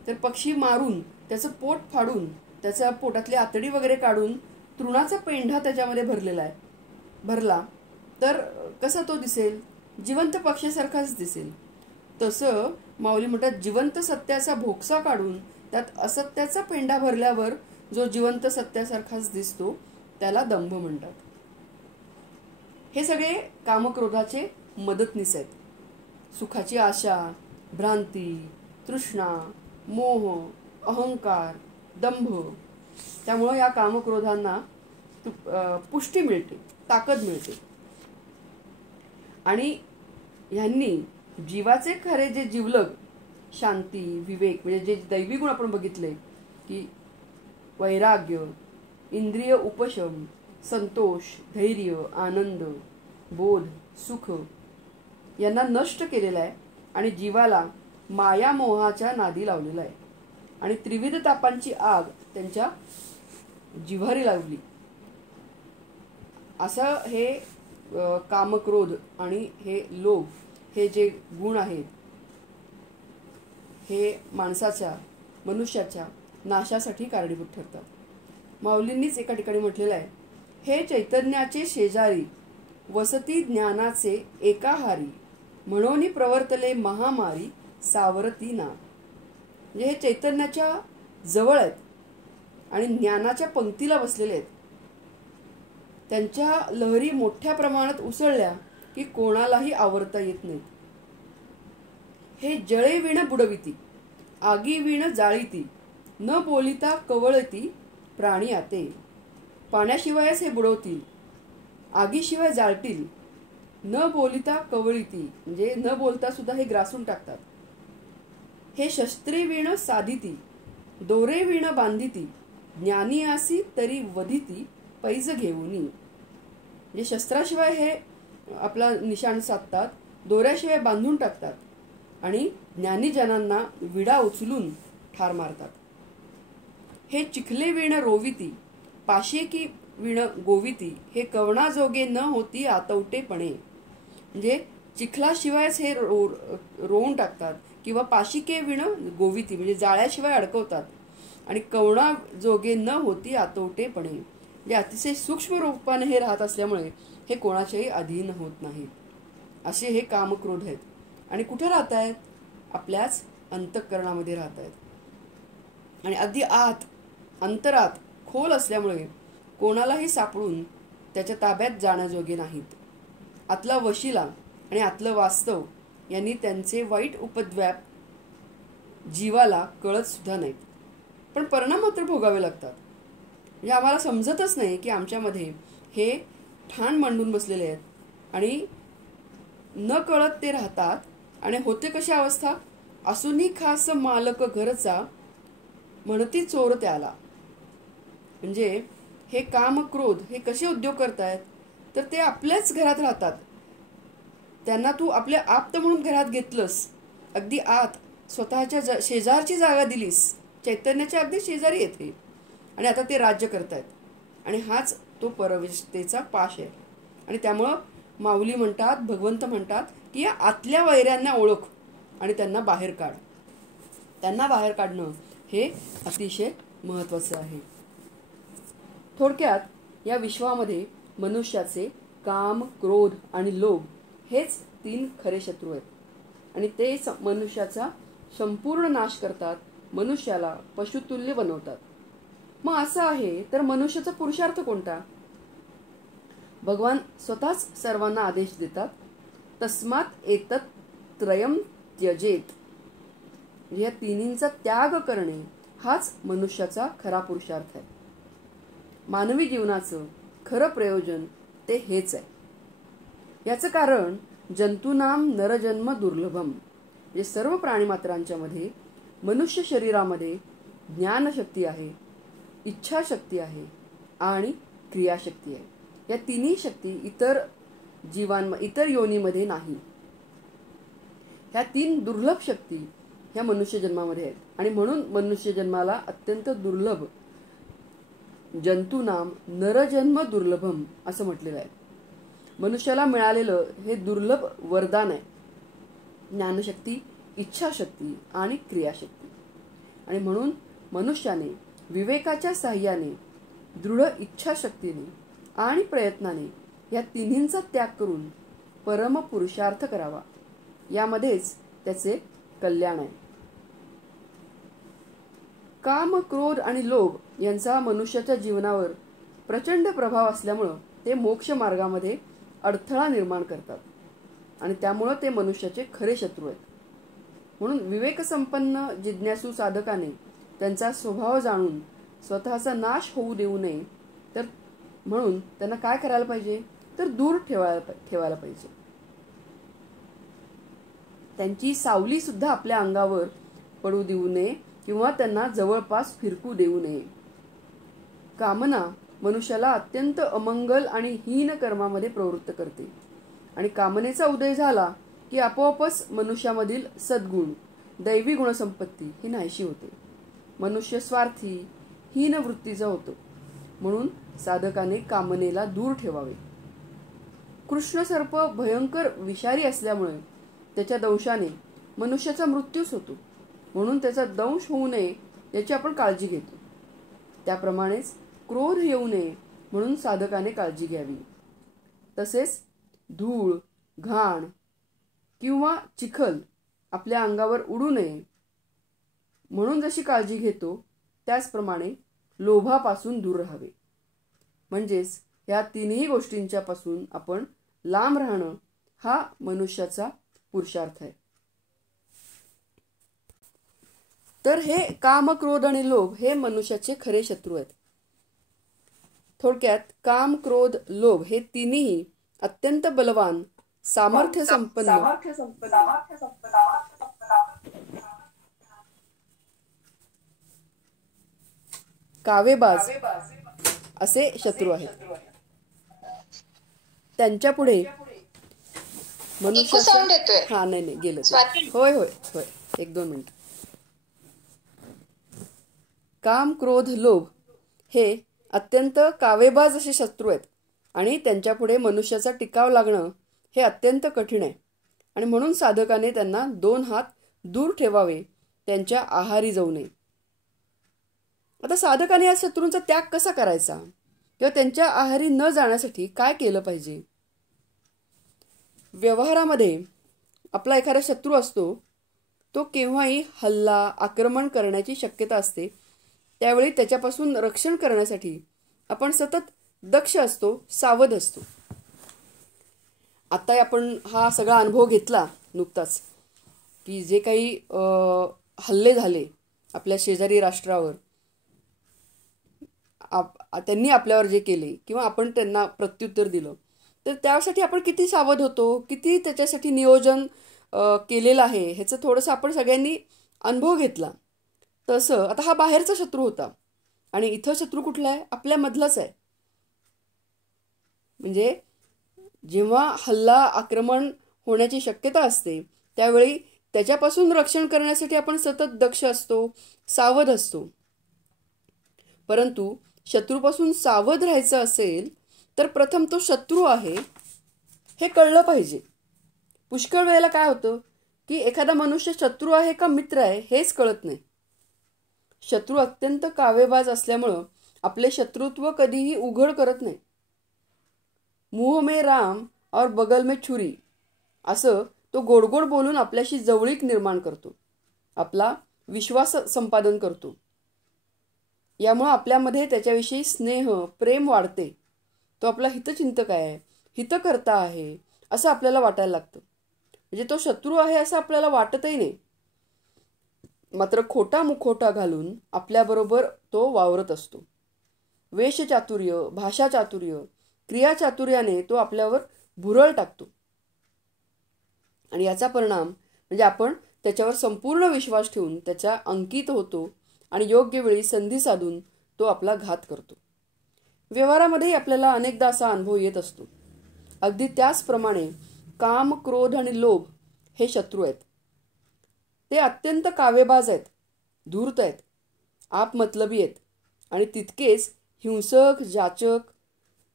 तर पक्षी मारून त्याचं पोट फाडून त्याच्या पोटातली आतडी वगैरे काढून तृणाचा पेंढा त्याच्यामध्ये भरला तर कसा तो दिसेल? जिवंत पक्षासारखाच दिसेल. तसं माऊली म्हणतात, जिवंत सत्याचा भोकसा काढून त्यात असत्याचा पेंढा भरल्यावर जो जिवंत सत्यासारखाच दिसतो त्याला दंभ म्हणतात. हे सगळे कामक्रोधाचे मदतनीस आहेत. सुखाची आशा, भ्रांती, तृष्णा, मोह, अहंकार, दंभ, त्यामुळे या कामक्रोधांना पुष्टी मिळते, ताकद मिळते. आणि ह्यांनी जीवाचे खरे जे जिवलग शांती, विवेक म्हणजे जे दैवी गुण आपण बघितले की वैराग्य, इंद्रिय उपशम, संतोष, धैर्य, आनंद, बोध, सुख यांना नष्ट केलेला आहे आणि जीवाला माया मोहाच्या नादी लावलेला आहे आणि त्रिविध तापांची आग त्यांच्या जिव्हारी लावली. असं हे कामक्रोध आणि हे लोभ हे जे गुण आहेत हे माणसाच्या, मनुष्याच्या नाशासाठी कारणीभूत ठरतात. माऊलींनीच एका ठिकाणी म्हटलेलं आहे, हे चैतन्याचे शेजारी वसती ज्ञानाचे एकाहारी, म्हणून प्रवर्तले महामारी सावरती ना. म्हणजे हे चैतन्याच्या जवळ आहेत आणि ज्ञानाच्या पंक्तीला बसलेले आहेत. त्यांच्या लहरी मोठ्या प्रमाणात उसळल्या की कोणालाही आवरता येत नाही. हे जळे विण बुडविती, आगी विण जाळीती, न बोलिता कवळती प्राणी आते. पाण्याशिवायच हे बुडवतील, आगीशिवाय जाळतील, न बोलिता कवळीती म्हणजे न बोलता सुद्धा हे ग्रासून टाकतात. हे शस्त्रे विण साधिती, दोरे विण बांधिती, ज्ञानी आसी तरी वधिती पैज घेऊनी. म्हणजे शस्त्राशिवाय हे आपला निशाण साधतात, दोऱ्याशिवाय बांधून टाकतात आणि ज्ञानीजनांना विडा उचलून ठार मारतात. हे चिखले विण रोविती, पाशिकी विण गोविती, हे कवणाजोगे न होती आतवटेपणे. म्हणजे चिखलाशिवायच हे रोवून टाकतात किंवा पाशिके विण गोविती म्हणजे जाळ्याशिवाय अडकवतात आणि कवणा जोगे न होती आतवटेपणे. म्हणजे अतिशय सूक्ष्म रूपाने हे राहत असल्यामुळे हे कोणाच्याही अधीन होत नाहीत. असे हे कामक्रोध आहेत. आणि कुठे राहत आहेत? आपल्याच अंतःकरणामध्ये राहत आहेत आणि अगदी आत अंतरात खोल असल्यामुळे कोणालाही सापडून त्याच्या ताब्यात जाण्याजोगे नाहीत. आतला वशिला आणि आतलं वास्तव यांनी त्यांचे वाईट उपद्व्याप जीवाला कळत सुद्धा नाहीत, पण परिणाम मात्र भोगावे लागतात. म्हणजे आम्हाला समजतच नाही की आमच्यामध्ये हे ठाण मांडून बसलेले आहेत आणि न कळत ते राहतात. आणि होते कशी अवस्था? असूनही खास मालक घरचा, म्हणती चोर त्याला. म्हणजे हे काम क्रोध हे कसे उद्योग करतायत? तर ते आपल्याच घरात राहतात. त्यांना तू आपल्या आप्त म्हणून घरात घेतलंस, अगदी आत स्वतःच्या शेजारची जागा दिलीस, चैतन्याच्या अगदी शेजारी येते आणि आता ते राज्य करतायत. आणि हाच तो परविष्टेचा पाश आहे. आणि त्यामुळं माऊली म्हणतात, भगवंत म्हणतात की या आतल्या वैऱ्यांना ओळख आणि त्यांना बाहेर काढ. त्यांना बाहेर काढणं हे अतिशय महत्वाचं आहे. थोडक्यात या विश्वामध्ये मनुष्याचे काम, क्रोध आणि लोभ हेच 3 खरे शत्रू आहेत आणि ते मनुष्याचा संपूर्ण नाश करतात, मनुष्याला पशुतुल्य बनवतात. मग असं आहे तर मनुष्याचा पुरुषार्थ कोणता? भगवान स्वतःच सर्वांना आदेश देतात, तस्मात् एतत् त्रयम् त्यजेत. या तिन्हींचा त्याग करणे हाच मनुष्याचा खरा पुरुषार्थ आहे. मानवी जीवनाचं खरं प्रयोजन ते हेच आहे. याचं कारण जंतूनाम नरजन्म दुर्लभम. जे सर्व प्राणीमात्रांच्या मध्ये मनुष्य शरीरामध्ये ज्ञानशक्ती आहे, इच्छाशक्ती आहे आणि क्रियाशक्ती आहे. या तिन्ही शक्ती इतर योनीमध्ये नाही. ह्या तीन दुर्लभ शक्ती ह्या मनुष्य जन्मामध्ये आहेत आणि म्हणून मनुष्य जन्माला अत्यंत दुर्लभ, जंतूनाम नरजन्म दुर्लभम असं म्हटलेलं आहे. मनुष्याला मिळालेलं हे दुर्लभ वरदान आहे, ज्ञानशक्ती, इच्छाशक्ती आणि क्रियाशक्ती. आणि म्हणून मनुष्याने विवेकाच्या साह्याने, दृढ इच्छाशक्तीने आणि प्रयत्नाने या तिन्हींचा त्याग करून परम पुरुषार्थ करावा. यामध्येच त्याचे कल्याण आहे. काम, क्रोध आणि लोभ यांचा मनुष्याच्या जीवनावर प्रचंड प्रभाव असल्यामुळं ते मोक्ष मार्गामध्ये अडथळा निर्माण करतात आणि त्यामुळं ते मनुष्याचे खरे शत्रू आहेत. म्हणून विवेकसंपन्न जिज्ञासू साधकाने त्यांचा स्वभाव जाणून स्वतःचा नाश होऊ देऊ नये, तर म्हणून त्यांना काय करायला पाहिजे, तर दूर ठेवायला पाहिजे. त्यांची सावली सुद्धा आपल्या अंगावर पडू देऊ नये किंवा त्यांना जवळपास फिरकू देऊ नये. कामना मनुष्याला अत्यंत अमंगल आणि हीन कर्मामध्ये प्रवृत्त करते आणि कामनेचा उदय झाला की आपोआपच मनुष्यामधील सद्गुण, दैवी गुणसंपत्ती ही नाहीशी होते. मनुष्य स्वार्थी, हीन वृत्तीचा होतो. म्हणून साधकाने कामनेला दूर ठेवावे. कृष्ण सर्प भयंकर विषारी असल्यामुळे त्याच्या दंशाने मनुष्याचा मृत्यूच होतो. म्हणून त्याचा दंश होऊ नये याची आपण काळजी घेतो. त्याप्रमाणेच क्रोध येऊ नये म्हणून साधकाने काळजी घ्यावी. तसेच धूळ, घाण किंवा चिखल आपल्या अंगावर उडू नये म्हणून जशी काळजी घेतो त्याचप्रमाणे लोभापासून दूर राहावे. म्हणजेच या तीनही गोष्टींच्या पासून आपण लांब राहणं हा मनुष्याचा पुरुषार्थ आहे. तर हे काम, क्रोध आणि लोभ हे मनुष्याचे खरे शत्रू आहेत. थोडक्यात काम, क्रोध, लोभ हे तिन्ही अत्यंत बलवान, सामर्थ्य संपन्न कावेबाज असे शत्रू आहेत. त्यांच्या पुढे मनुष्याचा हा नाही गेलं. होय होय होय 1-2 मिनिट. काम, क्रोध, लोभ हे अत्यंत कावेबाज असे शत्रू आहेत आणि त्यांच्या पुढे मनुष्याचा टिकाव लागणं हे अत्यंत कठीण आहे. आणि म्हणून साधकाने त्यांना 2 हात दूर ठेवावे, त्यांच्या आहारी जाऊ नये. आता साधकाने या शत्रूंचा त्याग कसा करायचा किंवा त्यांच्या आहारी न जाण्यासाठी काय केलं पाहिजे? व्यवहारामध्ये आपला एखादा शत्रू असतो, तो केव्हाही हल्ला, आक्रमण करण्याची शक्यता असते. त्यावेळी त्याच्यापासून रक्षण करण्यासाठी आपण सतत दक्ष असतो, सावध असतो. आता आपण हा सगळा अनुभव घेतला नुकताच की जे काही हल्ले झाले आपल्या शेजारी राष्ट्रावर, त्यांनी आपल्यावर जे केले किंवा आपण त्यांना प्रत्युत्तर दिलं, तर त्यासाठी आपण किती सावध होतो, किती त्याच्यासाठी नियोजन केलेलं आहे ह्याचं थोडंसं आपण सगळ्यांनी अनुभव घेतला. तसं आता हा बाहेरचा शत्रू होता आणि इथं शत्रू कुठला आहे? आपल्यामधलाच आहे. म्हणजे जेव्हा हल्ला, आक्रमण होण्याची शक्यता असते त्यावेळी त्याच्यापासून रक्षण करण्यासाठी आपण सतत दक्ष असतो, सावध असतो. परंतु शत्रूपासून सावध राहायचं असेल तर प्रथम तो शत्रू आहे हे कळलं पाहिजे. पुष्कळ वेळेला काय होतं की एखादा मनुष्य शत्रू आहे का मित्र आहे हेच कळत नाही. शत्रू अत्यंत कावेबाज असल्यामुळं आपले शत्रुत्व कधीही उघड करत नाही. मुंह में राम और बगल में छुरी असं तो गोडगोड बोलून आपल्याशी जवळीक निर्माण करतो. आपला विश्वास संपादन करतो. यामुळे आपल्यामध्ये त्याच्याविषयी स्नेह प्रेम वाढते. तो आपला हितचिंतक आहे, हितकर्ता आहे असं आपल्याला वाटायला लागतं. म्हणजे तो शत्रू आहे असं आपल्याला वाटतही नाही. मात्र खोटा मुखोटा घालून आपल्याबरोबर तो वावरत असतो. वेशचातुर्य, भाषाचातुर्य, क्रियाचातुर्याने तो आपल्यावर भुरळ टाकतो. आणि याचा परिणाम म्हणजे आपण त्याच्यावर संपूर्ण विश्वास ठेवून त्याच्या अंकित होतो आणि योग्य वेळी संधी साधून तो आपला घात करतो. व्यवहारामध्येही आपल्याला अनेकदा असा अनुभव येत असतो. अगदी त्याचप्रमाणे काम, क्रोध आणि लोभ हे शत्रू आहेत. ते अत्यंत कावेबाज आहेत, धूर्त आहेत, आपमतलबी आहेत आणि तितकेच हिंसक, जाचक.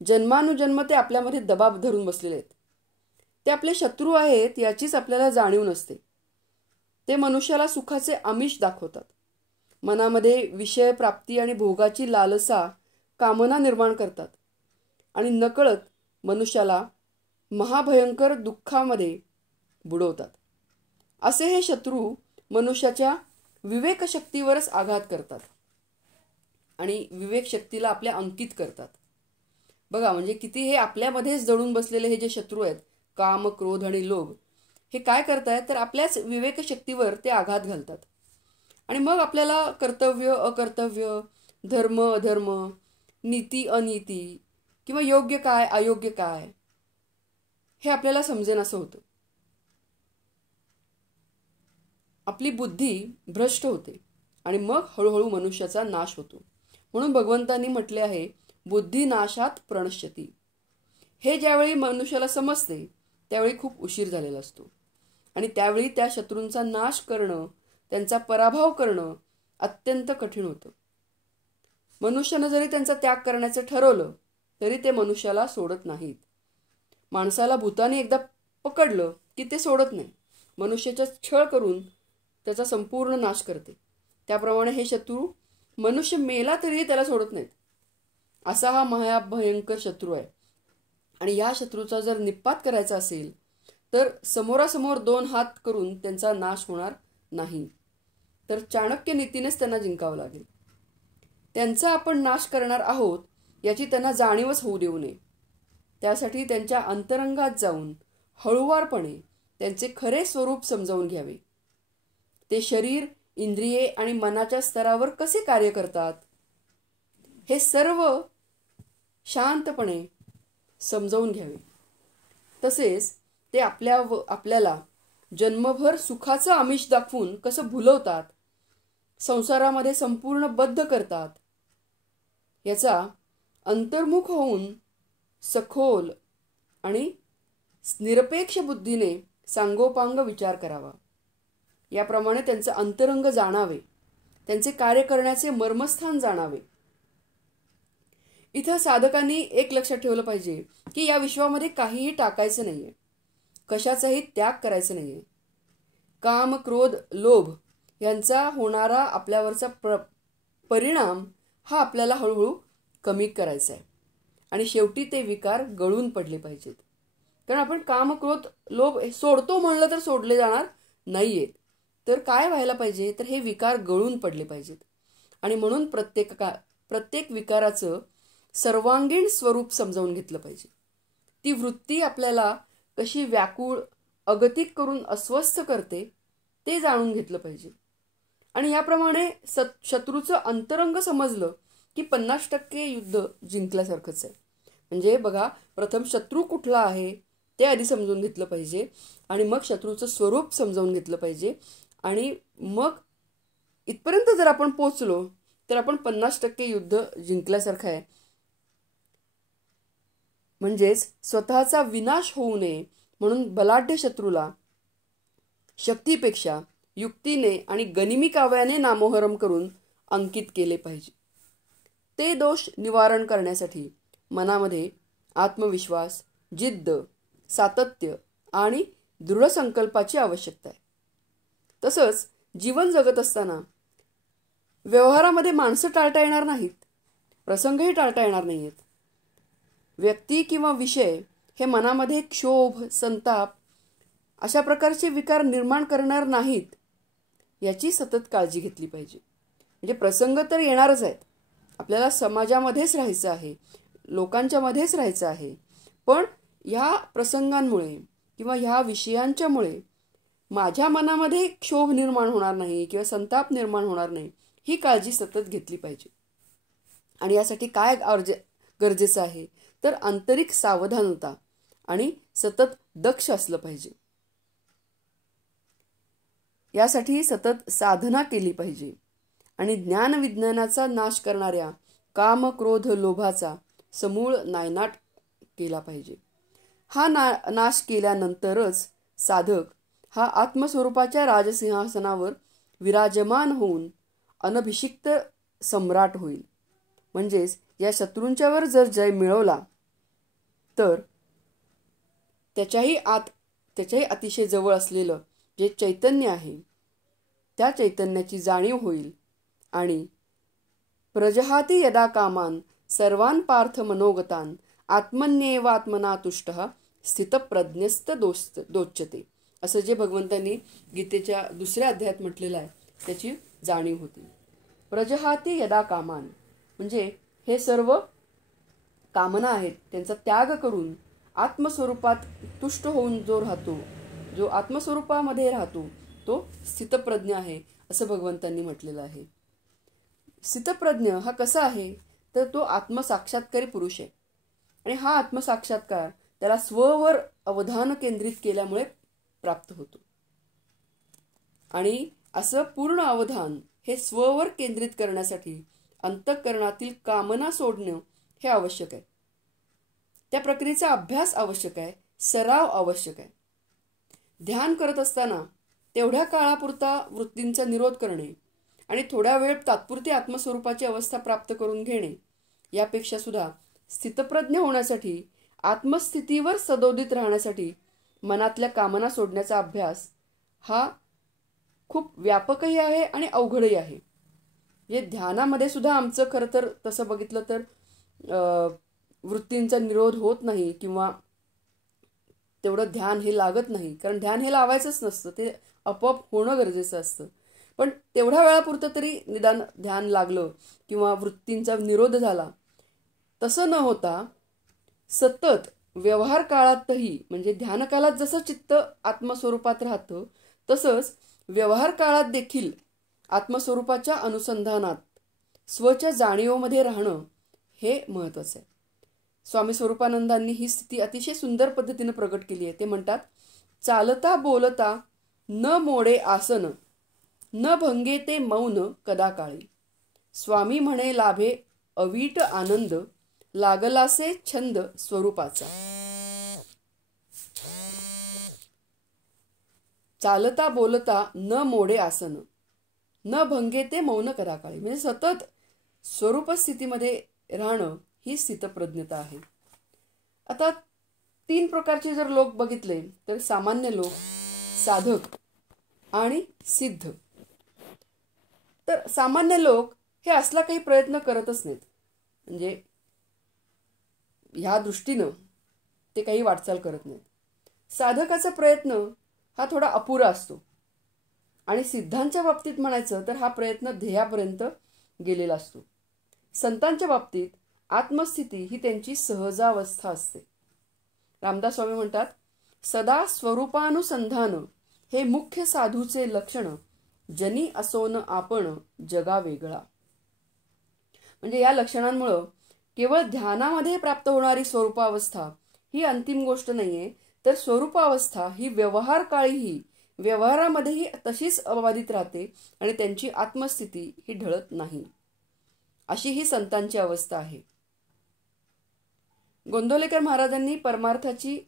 जन्मानुजन्म ते आपल्यामध्ये दबाव धरून बसलेले आहेत. ते आपले शत्रू आहेत याचीच आपल्याला जाणीव नसते. ते मनुष्याला सुखाचे आमिष दाखवतात. मनामध्ये विषय प्राप्ती आणि भोगाची लालसा, कामना निर्माण करतात आणि नकळत मनुष्याला महाभयंकर दुःखामध्ये बुडवतात. असे हे शत्रू मनुष्याच्या विवेकशक्तीवरच आघात करतात आणि विवेक शक्तीला आपल्या अंकित करतात. बघा म्हणजे किती हे आपल्यामध्येच जळून बसलेले हे जे शत्रू आहेत, काम, क्रोध आणि लोभ, हे काय करतायत तर आपल्याच विवेकशक्तीवर ते आघात घालतात. आणि मग आपल्याला कर्तव्य अकर्तव्य, धर्म अधर्म, नीती अनीती किंवा योग्य काय अयोग्य काय हे आपल्याला समजेनासं होतं. आपली बुद्धी भ्रष्ट होते आणि मग हळूहळू मनुष्याचा नाश होतो. म्हणून भगवंतांनी म्हटले आहे, बुद्धी नाशात प्रणश्यती. हे ज्यावेळी मनुष्याला समजते त्यावेळी खूप उशीर झालेला असतो आणि त्यावेळी त्या शत्रूंचा नाश करणं, त्यांचा पराभव करणं अत्यंत कठीण होतं. मनुष्यानं जरी त्यांचा त्याग करण्याचं ठरवलं तरी ते मनुष्याला सोडत नाहीत. माणसाला भूताने एकदा पकडलं की ते सोडत नाही. मनुष्याचा छळ करून त्याचा संपूर्ण नाश करते. त्याप्रमाणे हे शत्रू मनुष्य मेला तरीही त्याला सोडत नाहीत. असा हा महाभयंकर शत्रू आहे. आणि या शत्रूचा जर निपात करायचा असेल तर समोरासमोर 2 हात करून त्यांचा नाश होणार नाही, तर चाणक्य नीतीनेच त्यांना जिंकावं लागेल. त्यांचा आपण नाश करणार आहोत याची त्यांना जाणीवच होऊ देऊ नये. त्यासाठी त्यांच्या अंतरंगात जाऊन हळुवारपणे त्यांचे खरे स्वरूप समजावून घ्यावे. ते शरीर, इंद्रिये आणि मनाच्या स्तरावर कसे कार्य करतात हे सर्व शांतपणे समजावून घ्यावे. तसेच ते आपल्याला जन्मभर सुखाचं आमिष दाखवून कसं भुलवतात, संसारामध्ये संपूर्ण बद्ध करतात, याचा अंतर्मुख होऊन सखोल आणि निरपेक्ष बुद्धीने सांगोपांग विचार करावा. याप्रमाणे त्यांचं अंतरंग जाणावे, त्यांचे कार्य करण्याचे मर्मस्थान जाणावे. इथं साधकांनी एक लक्षात ठेवलं पाहिजे की या विश्वामध्ये काहीही टाकायचं नाहीये, कशाचाही त्याग करायचा नाहीये. काम, क्रोध, लोभ यांचा होणारा आपल्यावरचा परिणाम हा आपल्याला हळूहळू कमी करायचा आहे आणि शेवटी ते विकार गळून पडले पाहिजेत. कारण आपण काम, क्रोध, लोभ सोडतो म्हणलं तर सोडले जाणार नाहीयेत. तर काय व्हायला पाहिजे तर हे विकार गळून पडले पाहिजेत. आणि म्हणून प्रत्येक विकाराचं सर्वांगीण स्वरूप समजावून घेतलं पाहिजे. ती वृत्ती आपल्याला कशी व्याकुळ अगतिक करून अस्वस्थ करते ते जाणून घेतलं पाहिजे. आणि याप्रमाणे शत्रूचं अंतरंग समजलं की 50% युद्ध जिंकल्यासारखंच आहे. म्हणजे बघा, प्रथम शत्रू कुठला आहे ते आधी समजून घेतलं पाहिजे आणि मग शत्रूचं स्वरूप समजावून घेतलं पाहिजे. आणि मग इथपर्यंत जर आपण पोहोचलो तर आपण 50% युद्ध जिंकल्यासारखं आहे. म्हणजेच स्वतःचा विनाश होऊ नये म्हणून बलाढ्य शत्रूला शक्तीपेक्षा युक्तीने आणि गनिमी काव्याने नामोहरम करून अंकित केले पाहिजे. ते दोष निवारण करण्यासाठी मनामध्ये आत्मविश्वास, जिद्द, सातत्य आणि दृढ संकल्पाची आवश्यकता आहे. तसंच जीवन जगत असताना व्यवहारामध्ये माणसं टाळता येणार नाहीत, प्रसंगही टाळता येणार नाहीत. व्यक्ती किंवा विषय हे मनामध्ये क्षोभ, संताप अशा प्रकारचे विकार निर्माण करणार नाहीत. याची सतत काळजी घेतली पाहिजे. म्हणजे प्रसंग तर येणारच आहेत, आपल्याला समाजामध्येच राहायचं आहे, लोकांच्या मध्येच राहायचं आहे, पण ह्या प्रसंगांमुळे किंवा ह्या विषयांच्यामुळे माझ्या मनामध्ये क्षोभ निर्माण होणार नाही किंवा संताप निर्माण होणार नाही, ही काळजी सतत घेतली पाहिजे. आणि यासाठी काय गरजेचं आहे तर आंतरिक सावधानता आणि सतत दक्ष असलं पाहिजे. यासाठी सतत साधना केली पाहिजे आणि ज्ञान विज्ञानाचा नाश करणाऱ्या काम क्रोध लोभाचा समूळ नायनाट केला पाहिजे. हा नाश केल्यानंतरच साधक हा आत्मस्वरूपाच्या राजसिंहासनावर विराजमान होऊन अनभिषिक्त सम्राट होईल. म्हणजेच या शत्रूंच्यावर जर जय मिळवला तर त्याच्याही अतिशय जवळ असलेलं जे चैतन्य आहे त्या चैतन्याची जाणीव होईल आणि प्रजहाती यदा कामान सर्वान पार्थ मनोगतान आत्मन्येव आत्मना तुष्टः स्थितप्रज्ञस्त दोच्यते, असं जे भगवंतांनी गीतेच्या 2ऱ्या अध्यायात म्हटलेलं आहे त्याची जाणीव होती. प्रजहाती यदा कामान म्हणजे हे सर्व कामना आहेत त्यांचा त्याग करून आत्मस्वरूपात तुष्ट होऊन जो राहतो, जो आत्मस्वरूपामध्ये राहतो तो स्थितप्रज्ञ आहे असं भगवंतांनी म्हटलेलं आहे. स्थितप्रज्ञ हा कसा आहे तर तो आत्मसाक्षात्कारी पुरुष आहे आणि हा आत्मसाक्षात्कार त्याला स्ववर अवधान केंद्रित केल्यामुळे प्राप्त होतो. आणि असं पूर्ण अवधान हे स्ववर केंद्रित करण्यासाठी अंतःकरणातील कामना सोडणं हे आवश्यक आहे. त्या प्रक्रियेचा अभ्यास आवश्यक आहे, सराव आवश्यक आहे. ध्यान करत असताना तेवढ्या काळापुरता वृत्तींचा निरोध करणे आणि थोड्या वेळ तात्पुरती आत्मस्वरूपाची अवस्था प्राप्त करून घेणे यापेक्षा सुद्धा स्थितप्रज्ञ होण्यासाठी आत्मस्थितीवर सदोदित राहण्यासाठी मनातल्या कामना सोडण्याचा अभ्यास हा खूप व्यापकही आहे आणि अवघडही आहे. हे ध्यानामध्ये सुद्धा आमचं खरं तर तसं बघितलं तर वृत्तींचा निरोध होत नाही किंवा तेवढं ध्यान हे लागत नाही, कारण ध्यान हे लावायचंच नसतं, ते आपोआप होणं गरजेचं असतं. पण तेवढ्या वेळापुरतं तरी निदान ध्यान लागलं किंवा वृत्तींचा निरोध झाला. तसं न होता सतत व्यवहार काळातही म्हणजे ध्यान काळात जसं चित्त आत्मस्वरूपात राहतं तसंच व्यवहार काळात देखील आत्मस्वरूपाच्या अनुसंधानात स्वच्या जाणीवमध्ये राहणं हे महत्वाचं आहे. स्वामी स्वरूपानंदांनी ही स्थिती अतिशय सुंदर पद्धतीने प्रकट केली आहे. ते म्हणतात, चालता बोलता न मोडे आसन, न भंगे ते मौन कदा काळी. स्वामी म्हणे लाभे अवीट आनंद, लागलासे छंद स्वरूपाचा. चालता बोलता न मोडे आसन, न भंगे ते मौन कदा काळी. म्हणजे सतत स्वरूप स्थितीमध्ये राहणं ही स्थितप्रज्ञता आहे. आता 3 प्रकारचे जर लोक बघितले तर सामान्य लोक, साधक आणि सिद्ध. तर सामान्य लोक हे असला काही प्रयत्न करतच नाहीत, म्हणजे ह्या दृष्टीनं ते काही वाटचाल करत नाहीत. साधकाचा प्रयत्न हा थोडा अपुरा असतो आणि सिद्धांच्या बाबतीत म्हणायचं तर हा प्रयत्न ध्येयापर्यंत गेलेला असतो. संतांच्या बाबतीत आत्मस्थिती ही त्यांची सहजावस्था असते. रामदास स्वामी म्हणतात, सदा स्वरूपानुसंधान हे मुख्य साधूचे लक्षण, जनी असोन आपण जगा वेगळा. म्हणजे या लक्षणांमुळं केवळ ध्यानामध्ये प्राप्त होणारी स्वरूपावस्था ही अंतिम गोष्ट नाहीये, तर स्वरूपावस्था ही व्यवहार काळीही व्यवहारामध्येही तशीच अबाधित राहते आणि त्यांची आत्मस्थिती ही ढळत नाही. अशी ही संतांची अवस्था आहे. गोंदवलेकर महाराजांनी परमार्थाची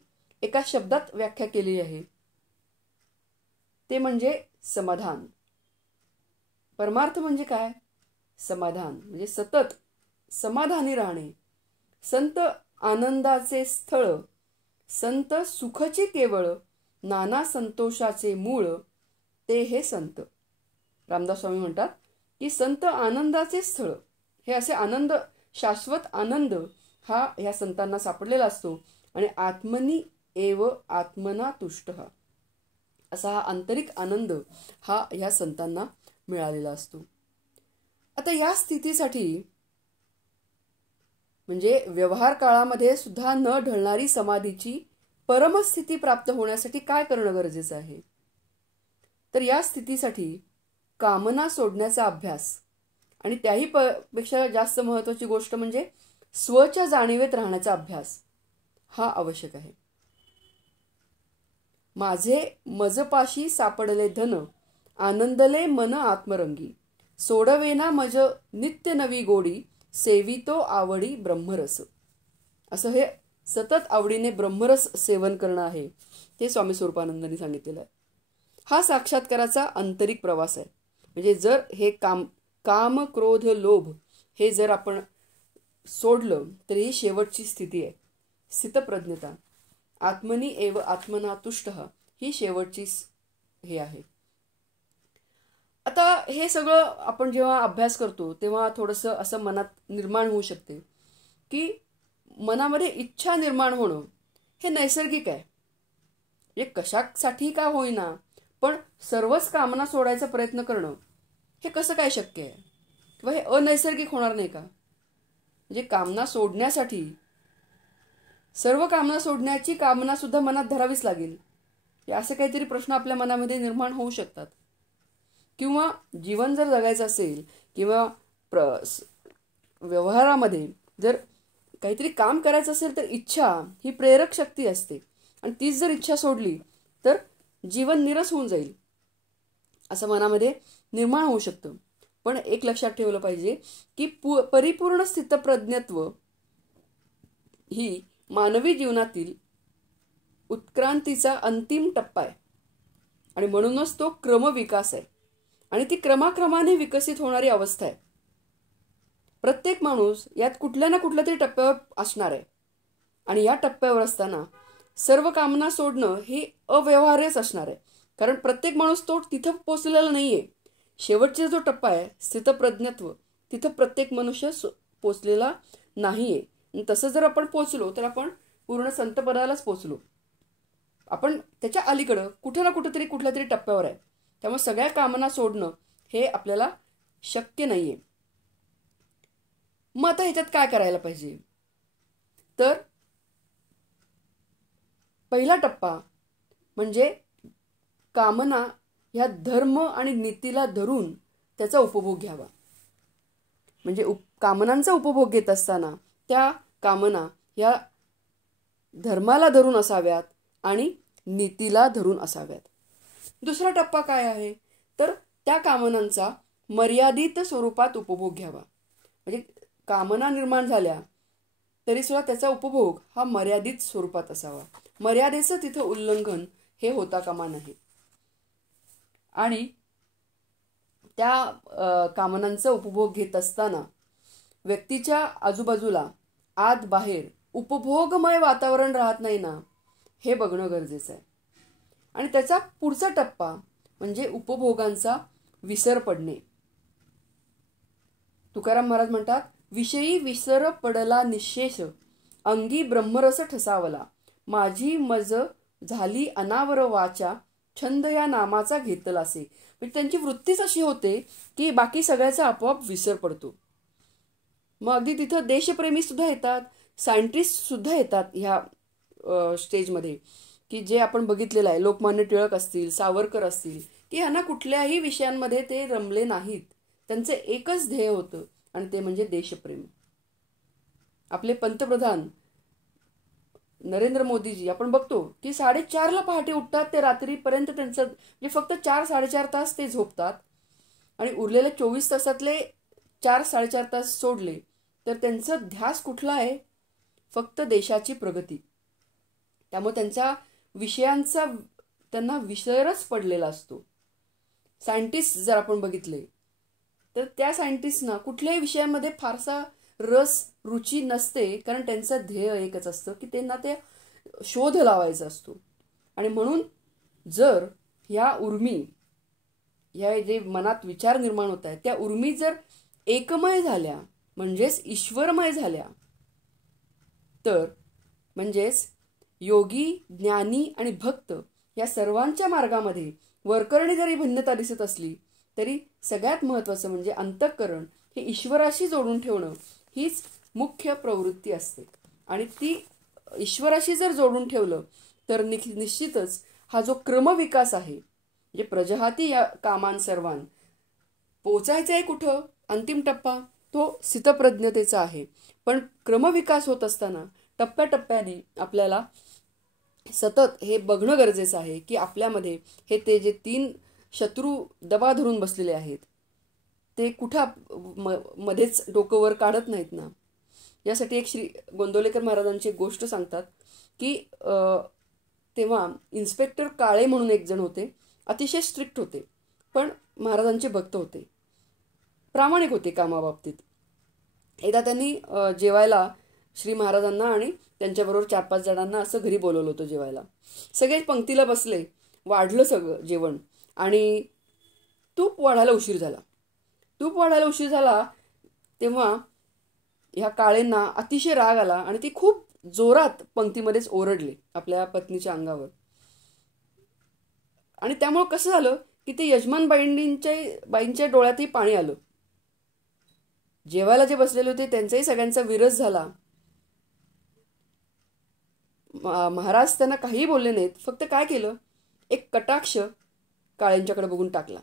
एका शब्दात व्याख्या केली आहे, ते म्हणजे समाधान. परमार्थ म्हणजे काय? समाधान म्हणजे सतत समाधानी राहणे. संत आनंदाचे स्थळ, संत सुखची केवळ, नाना संतोषाचे मूळ, ते हे संत. रामदास स्वामी म्हणतात की संत आनंदाचे स्थळ, हे असे आनंद, शाश्वत आनंद हा ह्या संतांना सापडलेला असतो आणि आत्मनी एव आत्मना तुष्टः असा हा आंतरिक आनंद हा ह्या संतांना मिळालेला असतो. आता या स्थितीसाठी म्हणजे व्यवहार काळामध्ये सुद्धा न ढळणारी समाधीची परमस्थिती प्राप्त होण्यासाठी काय करणं गरजेचं आहे? तर या स्थितीसाठी कामना सोडण्याचा अभ्यास आणि त्याही पेक्षा जास्त महत्वाची गोष्ट म्हणजे स्वच्या जाणीवेत राहण्याचा अभ्यास हा आवश्यक आहे. माझे मजपाशी सापडले धन, आनंदले मन आत्मरंगी, सोडवेना मज नित्य नवी गोडी, सेवितो आवडी ब्रह्मरस. असं हे सतत आवडीने ब्रह्मरस सेवन करणं आहे ते स्वामी स्वरूपानंदांनी सांगितलेलं आहे. हा साक्षात्काराचा आंतरिक प्रवास आहे. म्हणजे जर हे काम क्रोध लोभ हे जर आपण सोडलं तर ही शेवटची स्थिती आहे. स्थितप्रज्ञता, आत्मनी एव आत्मना तुष्ट ही शेवटची हे आहे. आता हे सगळं आपण जेव्हा अभ्यास करतो तेव्हा थोडंसं असं मनात निर्माण होऊ शकते की मनामध्ये इच्छा निर्माण होणं हे नैसर्गिक आहे. म्हणजे कशासाठी का होईना पण सर्वच कामना सोडायचा प्रयत्न करणं हे कसं काय शक्य आहे किंवा हे अनैसर्गिक होणार नाही का? म्हणजे कामना सोडण्यासाठी सर्व कामना सोडण्याची कामना सुद्धा मनात धरावीच लागेल असे काहीतरी प्रश्न आपल्या मनामध्ये निर्माण होऊ शकतात. किंवा जीवन जर जगायचं असेल किंवा व्यवहारामध्ये जर काहीतरी काम करायचं असेल तर इच्छा ही प्रेरक शक्ती असते आणि तीच जर इच्छा सोडली तर जीवन निरस होऊन जाईल असं मनामध्ये निर्माण होऊ शकतं. पण एक लक्षात ठेवलं पाहिजे की परिपूर्ण स्थितप्रज्ञत्व ही मानवी जीवनातील उत्क्रांतीचा अंतिम टप्पा आहे आणि म्हणूनच तो क्रमविकास आहे आणि ती क्रमाक्रमाने विकसित होणारी अवस्था आहे. प्रत्येक माणूस यात कुठल्या ना कुठल्या तरी टप्प्यावर असणार आहे आणि या टप्प्यावर असताना सर्व कामना सोडणं हे अव्यवहार्यच असणार आहे. कारण प्रत्येक माणूस तो तिथं पोचलेला नाहीये. शेवटचा जो टप्पा आहे स्थितप्रज्ञत्व तिथं प्रत्येक मनुष्य पोचलेला नाहीये. तसं जर आपण पोचलो तर आपण पूर्ण संतपदालाच पोचलो. आपण त्याच्या अलीकडं कुठं ना कुठेतरी कुठल्या तरी टप्प्यावर आहे. त्यामुळे सगळ्या कामना सोडणं हे आपल्याला शक्य नाहीये. मग आता ह्याच्यात काय करायला पाहिजे? तर पहिला टप्पा म्हणजे कामना ह्या धर्म आणि नीतीला धरून त्याचा उपभोग घ्यावा. म्हणजे कामनांचा उपभोग घेत असताना त्या कामना ह्या धर्माला धरून असाव्यात आणि नीतीला धरून असाव्यात. दुसरा टप्पा काय आहे? तर त्या कामनांचा मर्यादित स्वरूपात उपभोग घ्यावा. म्हणजे कामना निर्माण झाल्या तरी सुद्धा त्याचा उपभोग हा मर्यादित स्वरूपात असावा. मर्यादेचं तिथं उल्लंघन हे होता कामा नये. आणि त्या कामनांचा उपभोग घेत असताना व्यक्तीच्या आजूबाजूला आत बाहेर उपभोगमय वातावरण राहत नाही ना हे बघणं गरजेचं आहे. आणि त्याचा पुढचा टप्पा म्हणजे उपभोगांचा विसर पडणे. तुकाराम महाराज म्हणतात, विषयी विसर पडला निशेष, अंगी ब्रह्मरस ठसावला, माझी मज झाली अनावर वाचा, छंद या नामाचा घेतलासे. म्हणजे त्यांची वृत्तीच अशी होते की बाकी सगळ्याचा आपोआप विसर पडतो. मग अगदी तिथं देशप्रेमी सुद्धा येतात, सायंटिस्ट सुद्धा येतात ह्या स्टेजमध्ये की जे आपण बघितलेलं आहे. लोकमान्य टिळक असतील, सावरकर असतील की ह्यांना कुठल्याही विषयांमध्ये ते रमले नाहीत. त्यांचं एकच ध्येय होतं आणि ते म्हणजे देशप्रेम. आपले पंतप्रधान नरेंद्र मोदीजी आपण बघतो की 4:30 पहाटे उठतात ते रात्रीपर्यंत त्यांचं म्हणजे फक्त 4-4.5 तास ते झोपतात आणि उरलेले 24 तासातले 4-4.5 तास सोडले तर त्यांचं ध्यास कुठला आहे? फक्त देशाची प्रगती. त्यामुळे त्यांच्या विषयांचा त्यांना विसरच पडलेला असतो. सायंटिस्ट जर आपण बघितले तर त्या सायंटिस्टना कुठल्याही विषयामध्ये फारसा रस रुची नसते कारण त्यांचं ध्येय एकच असतं की त्यांना ते शोध लावायचा असतो. आणि म्हणून जर ह्या उर्मी ह्या जे मनात विचार निर्माण होत आहेत त्या उर्मी जर एकमय झाल्या म्हणजेच ईश्वरमय झाल्या तर म्हणजेच योगी ज्ञानी आणि भक्त या सर्वांच्या मार्गामध्ये वरकरणी जरी भिन्नता दिसत असली तरी सगळ्यात महत्त्वाचं म्हणजे अंतःकरण हे ईश्वराशी जोडून ठेवणं हीच मुख्य प्रवृत्ती असते. आणि ती ईश्वराशी जर जोडून ठेवलं तर निश्चितच हा जो क्रमविकास आहे म्हणजे प्रजहाती या कामान सर्वान पोचायचं आहे कुठं, अंतिम टप्पा तो स्थितप्रज्ञतेचा आहे. पण क्रमविकास होत असताना टप्प्याटप्प्याने आपल्याला सतत हे बघणं गरजेचं आहे की आपल्यामध्ये हे ते जे 3 शत्रू दबा धरून बसलेले आहेत ते कुठं मध्येच डोकं वर काढत नाहीत ना. यासाठी एक श्री गोंदवलेकर महाराजांची एक गोष्ट सांगतात की तेव्हा इन्स्पेक्टर काळे म्हणून एक जण होते, अतिशय स्ट्रिक्ट होते पण महाराजांचे भक्त होते, प्रामाणिक होते कामाबाबतीत. एकदा त्यांनी जेवायला श्री महाराजांना आणि त्यांच्याबरोबर 4-5 जणांना असं घरी बोलवलं होतं जेवायला. सगळे पंक्तीला बसले, वाढलं सगळं जेवण आणि तूप वाढायला उशीर झाला. तेव्हा ह्या काळेंना अतिशय राग आला आणि ती खूप जोरात पंक्तीमध्येच ओरडले आपल्या पत्नीच्या अंगावर. आणि त्यामुळे कसं झालं की ते यजमान बाईंच्या डोळ्यातही पाणी आलं. जेवायला जे बसलेले होते त्यांचाही सगळ्यांचा विरस झाला. महाराज त्यांना काहीही बोलले नाहीत, फक्त काय केलं, एक कटाक्ष काळ्यांच्याकडे बघून टाकला.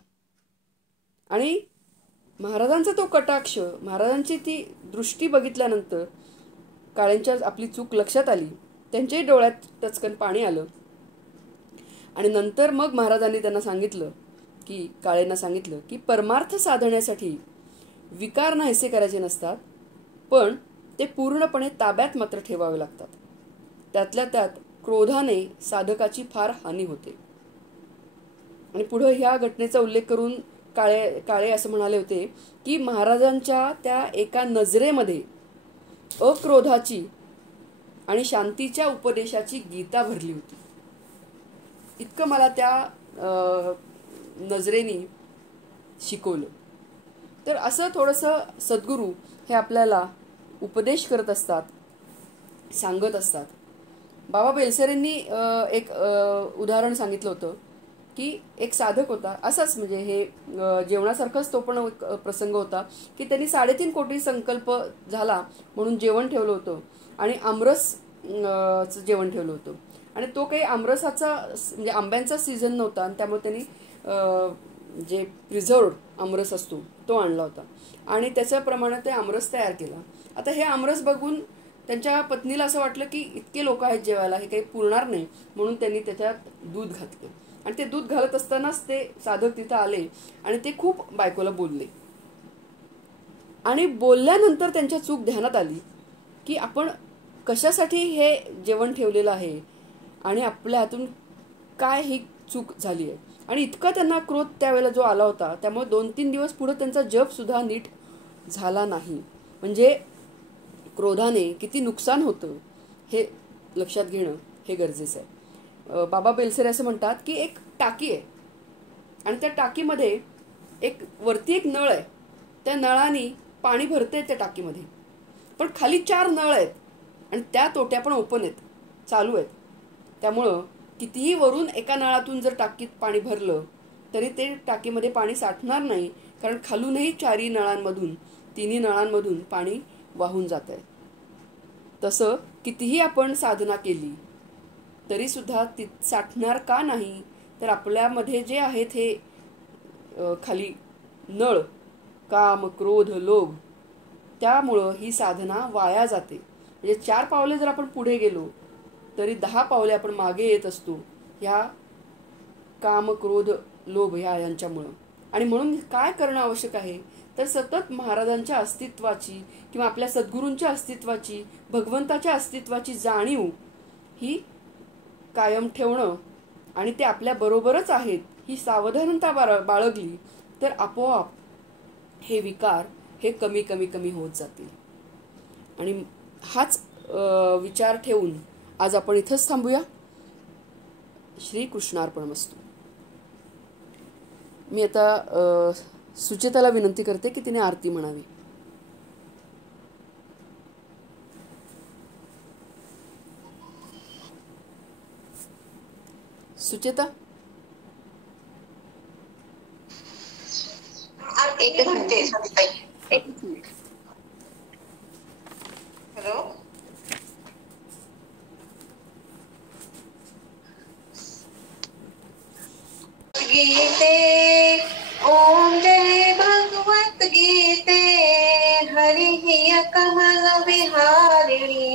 आणि महाराजांचा तो कटाक्ष, महाराजांची ती दृष्टी बघितल्यानंतर काळ्यांच्या आपली चूक लक्षात आली, त्यांच्याही डोळ्यात टचकन पाणी आलं. आणि नंतर मग महाराजांनी त्यांना सांगितलं की काळेंना सांगितलं की परमार्थ साधण्यासाठी विकार नाहीसे करायचे नसतात, पण ते पूर्णपणे ताब्यात मात्र ठेवावे लागतात. त्यातल्या त्यात क्रोधाने साधकाची फार हानी होते. आणि पुढे ह्या घटनेचा उल्लेख करून काळे असं म्हणाले होते की महाराजांच्या त्या एका नजरेमध्ये अक्रोधाची आणि शांतीच्या उपदेशाची गीता भरली होती. इतकं मला त्या नजरेने शिकवलं. तर असं थोडंसं सद्गुरू हे आपल्याला उपदेश करत असतात, सांगत असतात. बाबा बेलसरेंनी एक उदाहरण सांगितलं होतं की एक साधक होता, असाच म्हणजे हे जेवणासारखाच तो पण एक प्रसंग होता की त्यांनी 3.5 कोटी संकल्प झाला म्हणून जेवण ठेवलं होतं आणि आमरस जेवण ठेवलं होतं. आणि तो काही आमरसाचा म्हणजे आंब्यांचा सीझन नव्हता आणि त्यामुळे त्यांनी जे प्रिझर्व्ड आमरस असतो तो आणला होता आणि त्याच्याप्रमाणे ते आमरस तयार केला. आता हे आमरस बघून त्यांच्या पत्नीला असं वाटलं की इतके लोक आहेत जेवायला, हे काही पुरणार नाही, म्हणून त्यांनी त्याच्यात दूध घातलं. आणि ते दूध घालत असतानाच ते साधक तिथं आले आणि ते खूप बायकोला बोलले. आणि बोलल्यानंतर त्यांच्या चूक ध्यानात आली की आपण कशासाठी हे जेवण ठेवलेलं आहे आणि आपल्या हातून काय ही चूक झाली आहे. आणि इतका त्यांना क्रोध त्यावेळेला जो आला होता, त्यामुळे 2-3 दिवस पुढे त्यांचा जप सुद्धा नीट झाला नाही. म्हणजे क्रोधाने किती नुकसान होतं हे लक्षात घेणं हे गरजेचं आहे. बाबा बेलसरे असं म्हणतात की एक टाकी आहे आणि त्या टाकीमध्ये वरती एक नळ आहे, त्या नळाने पाणी भरते त्या टाकीमध्ये, पण खाली 4 नळ आहेत आणि त्या तोट्या पण ओपन आहेत, चालू आहेत. त्यामुळं कितीही वरून एका नळातून जर टाकीत पाणी भरलं तरी ते टाकीमध्ये पाणी साठणार नाही, कारण खालूनही 4 नळांमधून 3 नळांमधून पाणी वाहून जात आहे. तसं कितीही आपण साधना केली तरी सुद्धा ती साठणार का नाही, तर आपल्यामध्ये जे आहेत हे खाली नळ काम क्रोध लोभ, त्यामुळं ही साधना वाया जाते. म्हणजे 4 पावले जर आपण पुढे गेलो तरी 10 पावले आपण मागे येत असतो ह्या काम क्रोध लोभ यांच्यामुळं. आणि म्हणून काय करणं आवश्यक आहे, तर सतत महाराजांच्या अस्तित्वाची किंवा आपल्या सद्गुरूंच्या अस्तित्वाची, भगवंताच्या अस्तित्वाची जाणीव ही कायम ठेवणं आणि ते आपल्या बरोबरच आहेत ही सावधानता बाळगली तर आपोआप हे विकार हे कमी कमी कमी होत जातील. आणि हाच विचार ठेवून आज आपण इथंच थांबूया. श्री कृष्णार्पणमस्तु. मी आता सुचेताला विनंती करते की तिने आरती म्हणावी. सुचेता. एकच मिनिट. हॅलो. गीते ओम जय भगवत गीते हरि ही कमल विहारिणी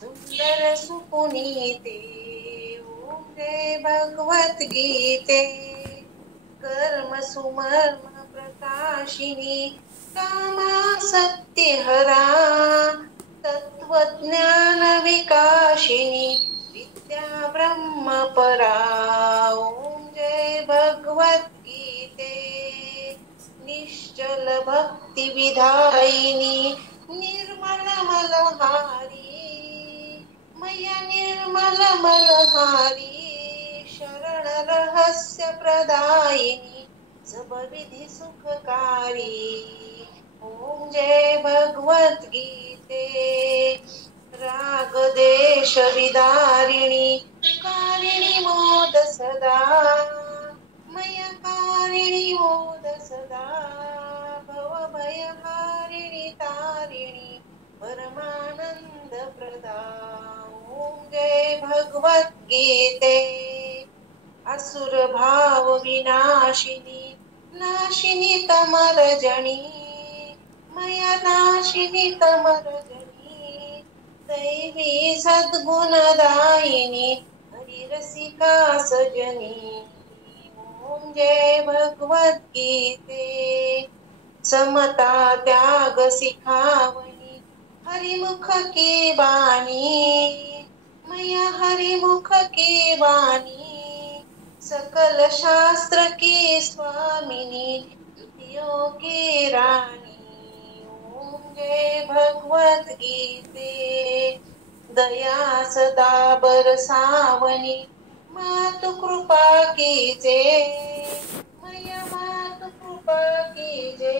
सुंदर सुपुनीते. ओम जय भगवत गीते कर्म सुमर्म प्रकाशिनी कामासक्ति हरा तत्वज्ञान विकाशिनी विद्या ब्रह्म परा. ओम जय भगवत गीते निश्चल भक्ति विधायिनी निर्मल मलहारी मैया निर्मल मलहारी शरण रहस्य प्रदायिनी सब विधि सुखकारी. ओम जय भगवत गीते राग देश विदारिणी कारिणी मोद सदा मय कारिणी मोद सदा भव भयहारिणी तारिणी परमानंद प्रदा. ओम जय भगवत गीते असुर भाव विनाशिनी नाशिनी तमर जनी मया नाशिनी तमर जनी दैवी सद्गुणदायिनी हरि रसिका सजनी. ओम जय भगवत गीते समता त्याग सिखावनी हरिमुख की बानी मैया हरिमुख की बानी सकल शास्त्र की स्वामिनी युतियों की रानी. ओम जय भगवत गीते दया सदा बरसावनी मातु कृपा कीजे मैया मातु कृपा कीजे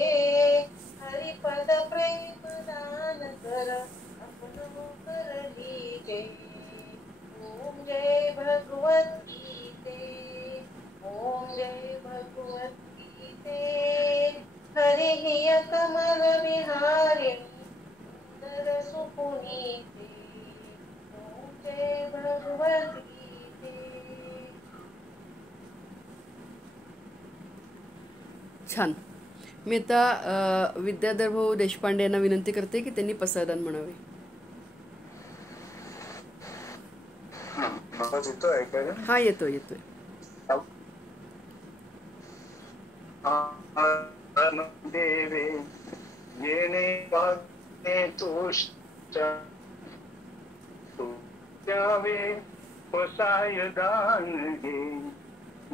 हरिपद प्रेम दान कर अपनो कर लीजे. ओम जय भगवत गीते ओम जय भगवत गीते हरि ही कमल विहारिणी सुंदर सुपुनीते. ओम जय भगवत गीते. छान. मी आता विद्याधर भाऊ देशपांडे यांना विनंती करते की त्यांनी पसायदान म्हणावे. हा येतोय येतोय. देवे येणे वागणे तुष्ट द्यावे पसायदान घे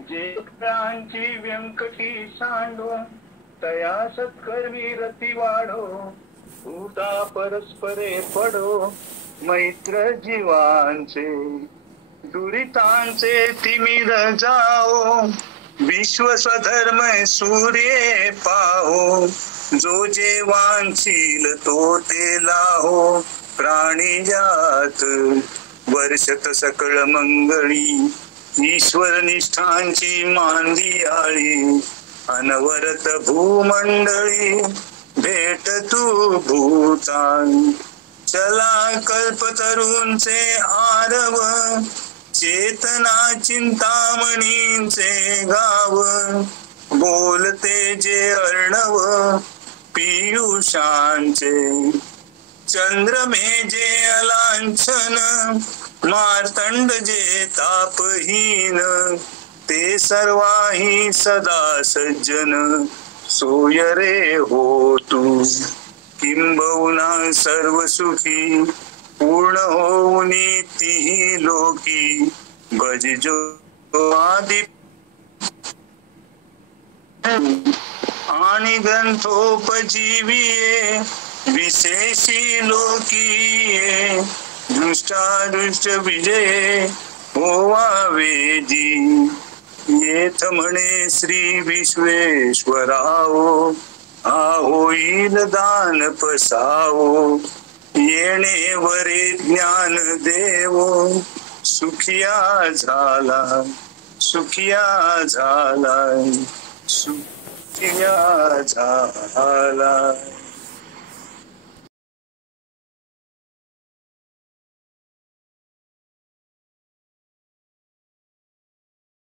जे प्रांची व्यंकटी सांडव तया सत्कर्मी रती वाढो उदा परस्परे पडो मैत्र जीवांचे दुरितांचे तिमिर जाओ विश्व स्वधर्म सूर्ये पाहो जो जे वांछील तो ते लाहो प्राणी जात वर्षत सकळ मंगळी ईश्वर निष्ठांची मांदी आळी अनवरत भूमंडळी भेट तू भूतान चला कल्पतरूंचे आरव चेतना चिंतामणींचे गाव बोलते जे अर्णव पियुषांचे चंद्रमे जे अलांछन मार्तंड जे तापहीन ते सर्वाही सदा सज्जन सोय रे हो तू किंबहुना सर्व सुखी पूर्ण होऊनी तिही लोकी भजिजो आदि आणि ग्रंथोपजीविये विशेषी लोकीये दृष्टादृष्ट विजये होवा वेदी येथ म्हणे श्री विश्वेश्वराओ हा होईल दान पसावो येणे वरे ज्ञान देवो सुखिया झाला सुखिया झालाय सुखिया झालाय.